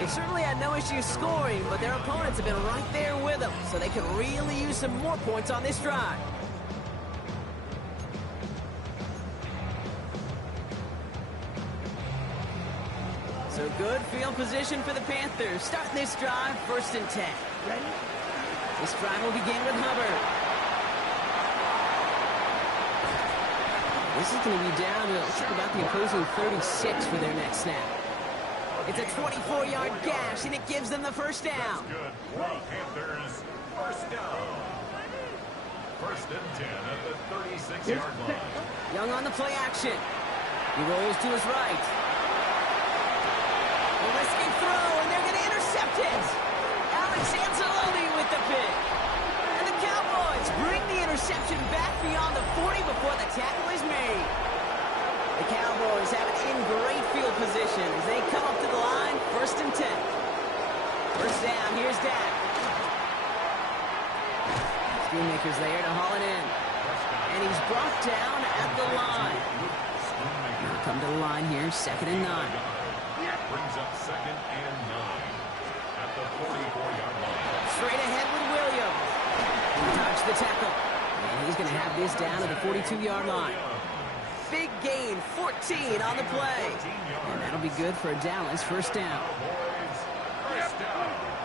They certainly had no issue scoring, but their opponents have been right there with them, so they can really use some more points on this drive. So good field position for the Panthers. Starting this drive, 1st and 10. Ready? This drive will begin with Hubbard. This is going to be down to about the opposing 36 for their next snap. It's a 24-yard gash, and it gives them the first down. That's good. Panthers, first down. First and 10 at the 36-yard line. Young on the play action. He rolls to his right. A risky throw, and they're going to intercept it. Alex Anzalone with the pick. And the Cowboys bring the interception back beyond the 40 before the tackle is made. The Cowboys have it in great field position as they come up to the line, first and 10. First down, here's Dak. Schoonmaker's there to haul it in. And he's brought down at the line. Now come to the line here, 2nd and 9. Brings up 2nd and 9 at the 44-yard line. Straight ahead with Williams. He dodged the tackle. And he's going to have this down at the 42-yard line. Big gain, 14 on the play. And that'll be good for Dallas, first down.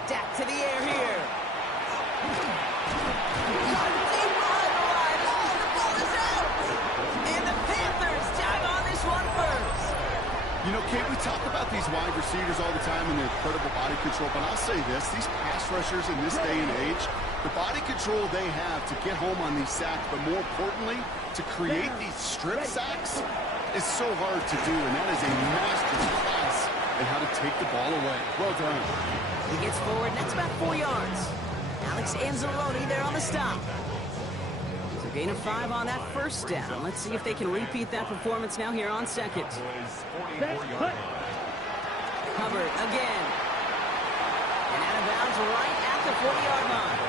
Dak to the air here. Deep behind the line. Oh, the ball is out. And the Panthers dive on this one first. You know, Kate, we talk about these wide receivers all the time and their incredible body control, but I'll say this, these pass rushers in this day and age, the body control they have to get home on these sacks, but more importantly, to create these strip sacks is so hard to do, and that is a master's class in how to take the ball away. Well done. He gets forward, and that's about 4 yards. Alex Anzalone there on the stop. So gain of 5 on that first down. Let's see if they can repeat that performance now here on second. Hubbard again. And out of bounds right at the 40-yard line.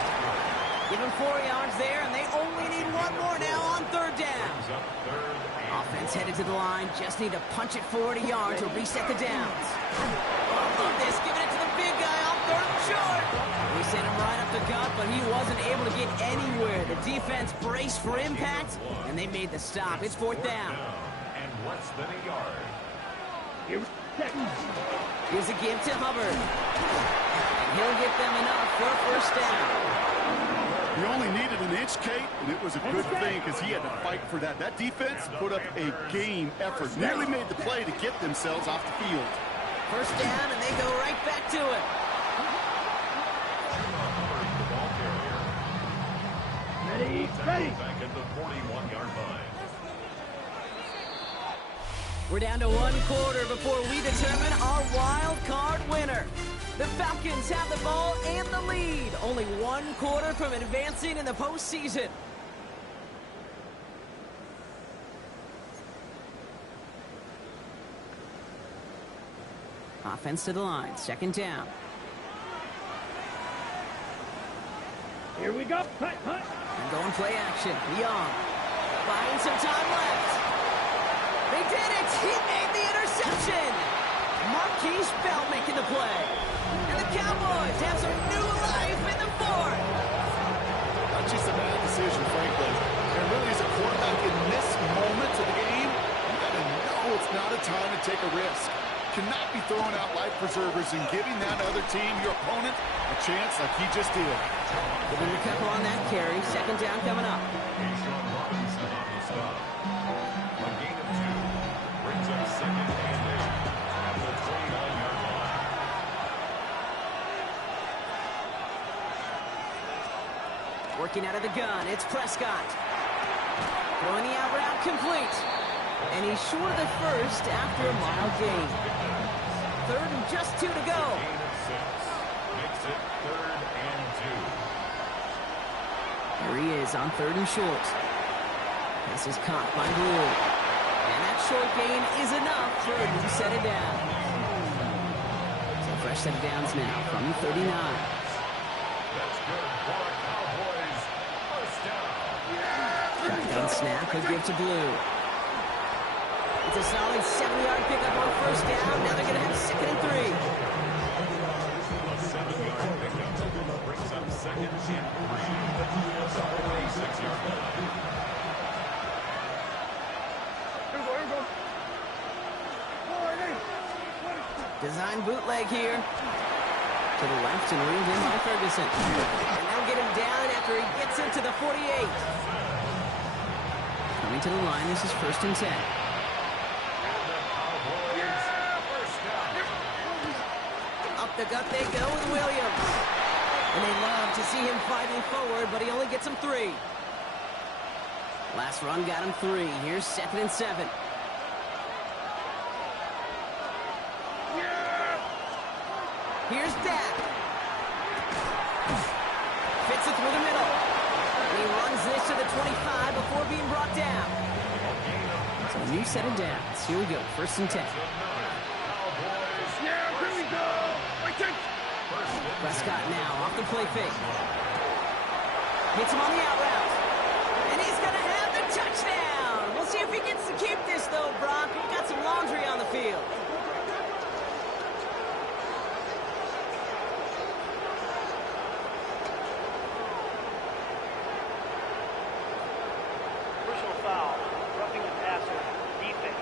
Give him 4 yards there, and they only need 1 more now on third down. Offense headed to the line. Just need to punch it forward a yard to reset the downs. Love this, giving it to the big guy on third and short. We sent him right up the gut, but he wasn't able to get anywhere. The defense braced for impact, and they made the stop. It's fourth down. And less than a yard. Here's a give to Hubbard. And he'll get them enough for a first down. He only needed an inch, Kate, and it was a good thing because he had to fight for that. That defense put up a game effort, nearly made the play to get themselves off the field. First down, and they go right back to it. Ready. Back at the 41-yard line. We're down to 1 quarter before we determine our wild card winner. The Falcons have the ball and the lead. Only 1 quarter from advancing in the postseason. Offense to the line. 2nd down. Here we go. And going play action. Young. Buying some time left. They did it. He made the interception. Marquise Bell making the play. And the Cowboys have some new life in the fourth. Not just a bad decision, frankly. And really, as a quarterback in this moment of the game, you got to know it's not a time to take a risk. Cannot be throwing out life preservers and giving that other team, your opponent, a chance like he just did. Give him a couple on that carry. 2nd down coming up. A gain of 2 brings up 2nd and 8 at the 29-yard line. Working out of the gun, it's Prescott. Throwing the out route complete. And he's short of the first after a mild gain. 3rd and just 2 to go. Gain of 6 makes it 3rd and 2. Here he is on 3rd and short. This is caught by Blue. And that short gain is enough for a new set of downs. So fresh set of downs now from the 39. That's good for a Cowboys first down. Shotgun snap, he'll give to Blue. It's a solid 70-yard pickup on first down. Now they're going to have 2nd and 3. A 7-yard pickup brings up 2nd and 3 at the 46-yard line. Design bootleg here. To the left and reeled in by Ferguson. And they'll get him down after he gets into the 48. Coming to the line, this is 1st and 10. Up the gut they go with Williams. And they love to see him fighting forward, but he only gets him 3. Last run got him 3. Here's 2nd and 7. Here's Dak. Fits it through the middle. And he runs this to the 25 before being brought down. So a new set of downs. Here we go. 1st and 10. Prescott now off the play fake. Hits him on the out route. And he's going to have the touchdown. We'll see if he gets to keep this, though, Brock. He's got some laundry on the field. Personal foul. Roughing the passer. Defense.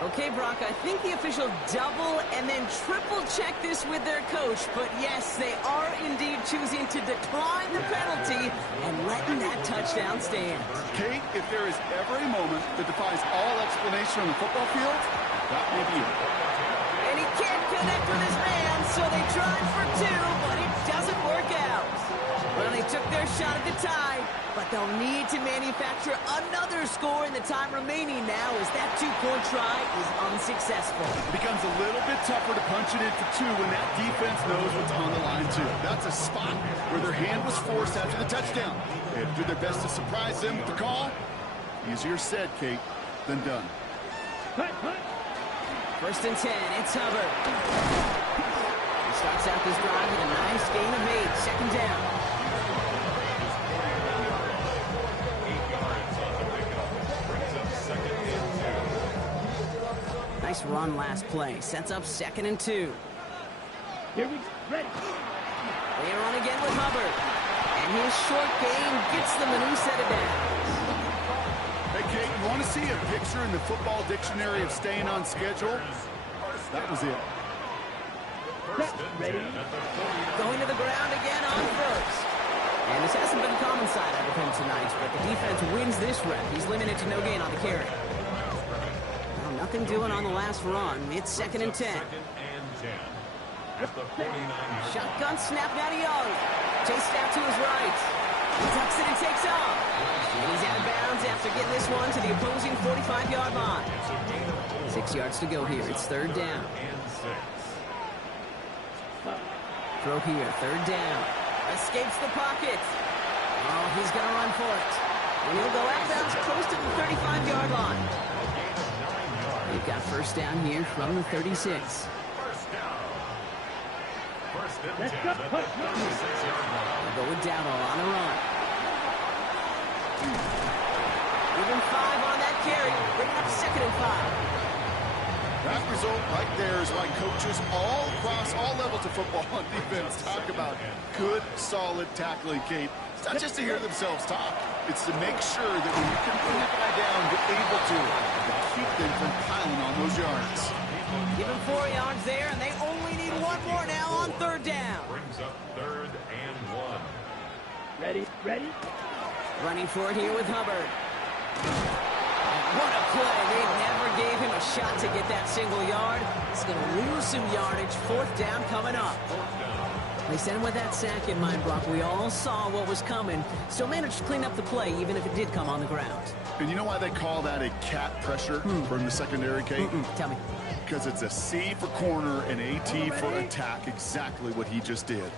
Okay, Brock, I think the official double and then triple check this with their coach. But yes, they are indeed choosing to decline the penalty and letting that touchdown stand. Kate, if there is ever a moment that defies all explanation on the football field, that may be it. And he can't connect with his man, so they tried for 2, but it doesn't work out. Well, they took their shot at the tie, but they'll need to manufacture another score in the time remaining now as that 2-point try is unsuccessful. It becomes a little bit tougher to punch it in for 2 when that defense knows what's on the line, too. That's a spot where their hand was forced after the touchdown. They had to do their best to surprise them with the call. Easier said, Kate, than done. 1st and 10, it's Hubbard. He starts out this drive with a nice gain of 8, 2nd down. Nice run last play. Sets up 2nd and 2. Here we go. Ready. They run again with Hubbard. And his short game gets them a new set of downs. Hey, Kate, you want to see a picture in the football dictionary of staying on schedule? That was it. Ready. Going to the ground again on 1st. And this hasn't been a common side out of him tonight, but the defense wins this rep. He's limited to no gain on the carry. Nothing doing on the last run. It's 2nd and 10. Shotgun snap now to Young. Chased out to his right. He tucks it and takes off. And he's out of bounds after getting this one to the opposing 45-yard line. 6 yards to go here. It's 3rd down. Throw here. 3rd down. Escapes the pocket. Oh, he's going to run for it. And he'll go out of bounds close to the 35-yard line. They've got 1st down here from the 36. Let's go. They'll go with Dowdle on the run. Even 5 on that carry, bringing up 2nd and 5. That result right there is why coaches all across all levels of football on defense talk about good, solid tackling, Kate. It's not just to hear themselves talk. It's to make sure that when you can bring a guy down, you're able to keep them from piling on those yards. Give him 4 yards there, and they only need 1 more now on 3rd down. Brings up 3rd and 1. Ready. Running for it here with Hubbard. What a play. They never gave him a shot to get that single yard. He's going to lose some yardage. 4th down coming up. They sent him with that sack in mind, Brock. We all saw what was coming. Still managed to clean up the play, even if it did come on the ground. And you know why they call that a cat pressure from the secondary, Kate? Tell me. Because it's a C for corner and AT for attack, exactly what he just did.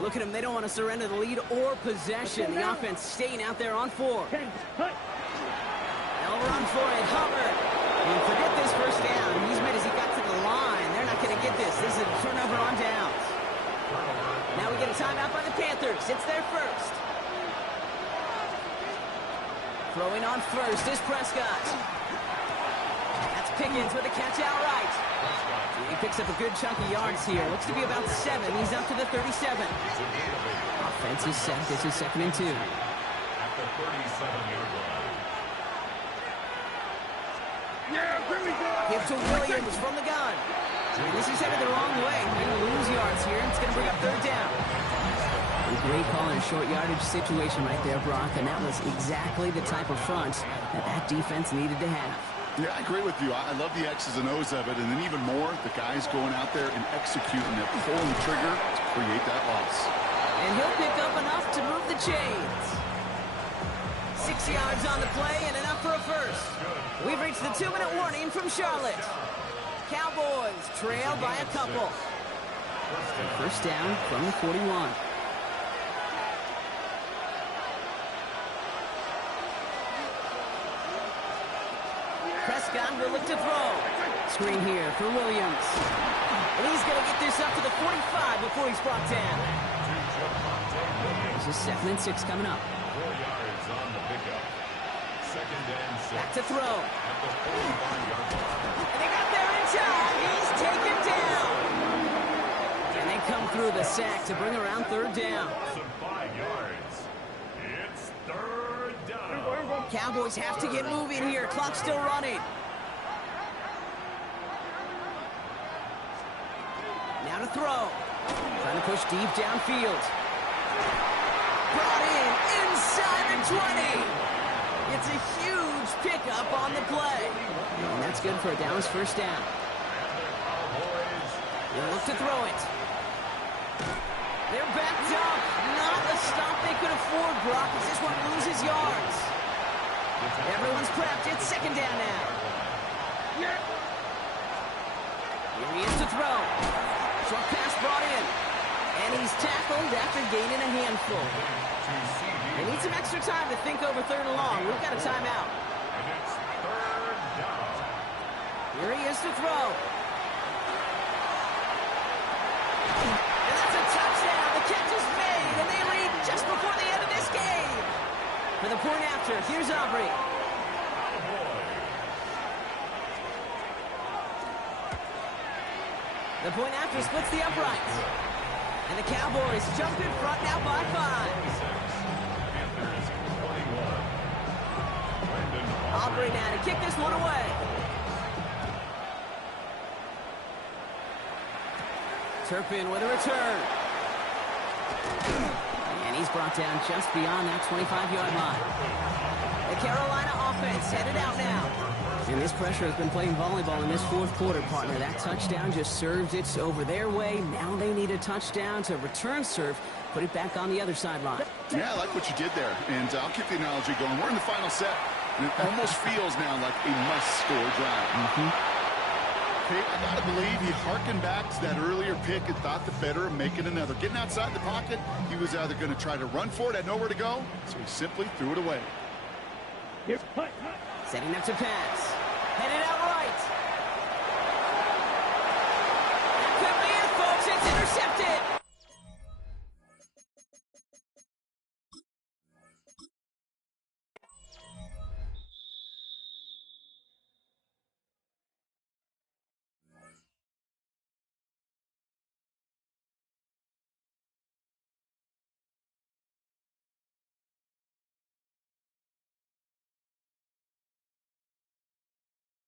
Look at him. They don't want to surrender the lead or possession. The offense staying out there on 4. They'll run for it. Hubbard. And forget this 1st down. He's made as he got to the line. They're not going to get this. This is a turnover on downs. Now we get a timeout by the Panthers. It's their 1st. Throwing on 1st is Prescott. That's Pickens with a catch outright. He picks up a good chunk of yards here. Looks to be about 7. He's up to the 37. Offense is set. This is 2nd and 2. At the 37-yard line. Give to Williams from the gun. And this is headed the wrong way. They're going to lose yards here, and it's going to bring up third down. A great call in a short yardage situation right there, Brock, and that was exactly the type of front that defense needed to have. Yeah, I agree with you. I love the X's and O's of it, and then even more, the guys going out there and executing it, pulling the trigger to create that loss. And he'll pick up enough to move the chains. 6 yards on the play and enough for a first. We've reached the 2-minute warning from Charlotte. Cowboys trail by a couple. First down from the 41. Prescott will look to throw. Screen here for Williams. And he's going to get this up to the 45 before he's brought down. This is 2nd and 6 coming up. 4 yards on the pickup. 2nd and 6. Back to throw. At the 45-yard line. And they got there in time. He's taken down. And they come through the sack to bring around third down. Some 5 yards. It's third down. Cowboys have to get moving here. Clock's still running. Now to throw. Trying to push deep downfield. Brought in inside the 20. It's a huge pickup on the play. And that's good for a Dallas first down. They'll look to throw it. They're backed up. Not a stop they could afford, Brock. This is what loses yards. Everyone's prepped. It's 2nd down now. Here he is to throw. Short pass brought in. And he's tackled after gaining a handful. They need some extra time to think over 3rd and long. We've got a timeout. And it's third down. Here he is to throw. And that's a touchdown. The catch is made, and they lead just before the end of this game. For the point after, here's Aubrey. The point after splits the uprights. And the Cowboys jump in front now by 5. Panthers 21. Aubrey now to kick this one away. Turpin with a return. And he's brought down just beyond that 25-yard line. The Carolina offense headed out now. And this pressure has been playing volleyball in this 4th quarter, partner. That touchdown just served it over their way. Now they need a touchdown to return serve, put it back on the other sideline. Yeah, I like what you did there. And I'll keep the analogy going. We're in the final set, and it almost feels now like a must-score drive. Okay, I got to believe he harkened back to that earlier pick and thought the better of making another. Getting outside the pocket, he was either going to try to run for it, had nowhere to go, so he simply threw it away. Setting up to pass. Headed out right. That could be it, folks. It's intercepted.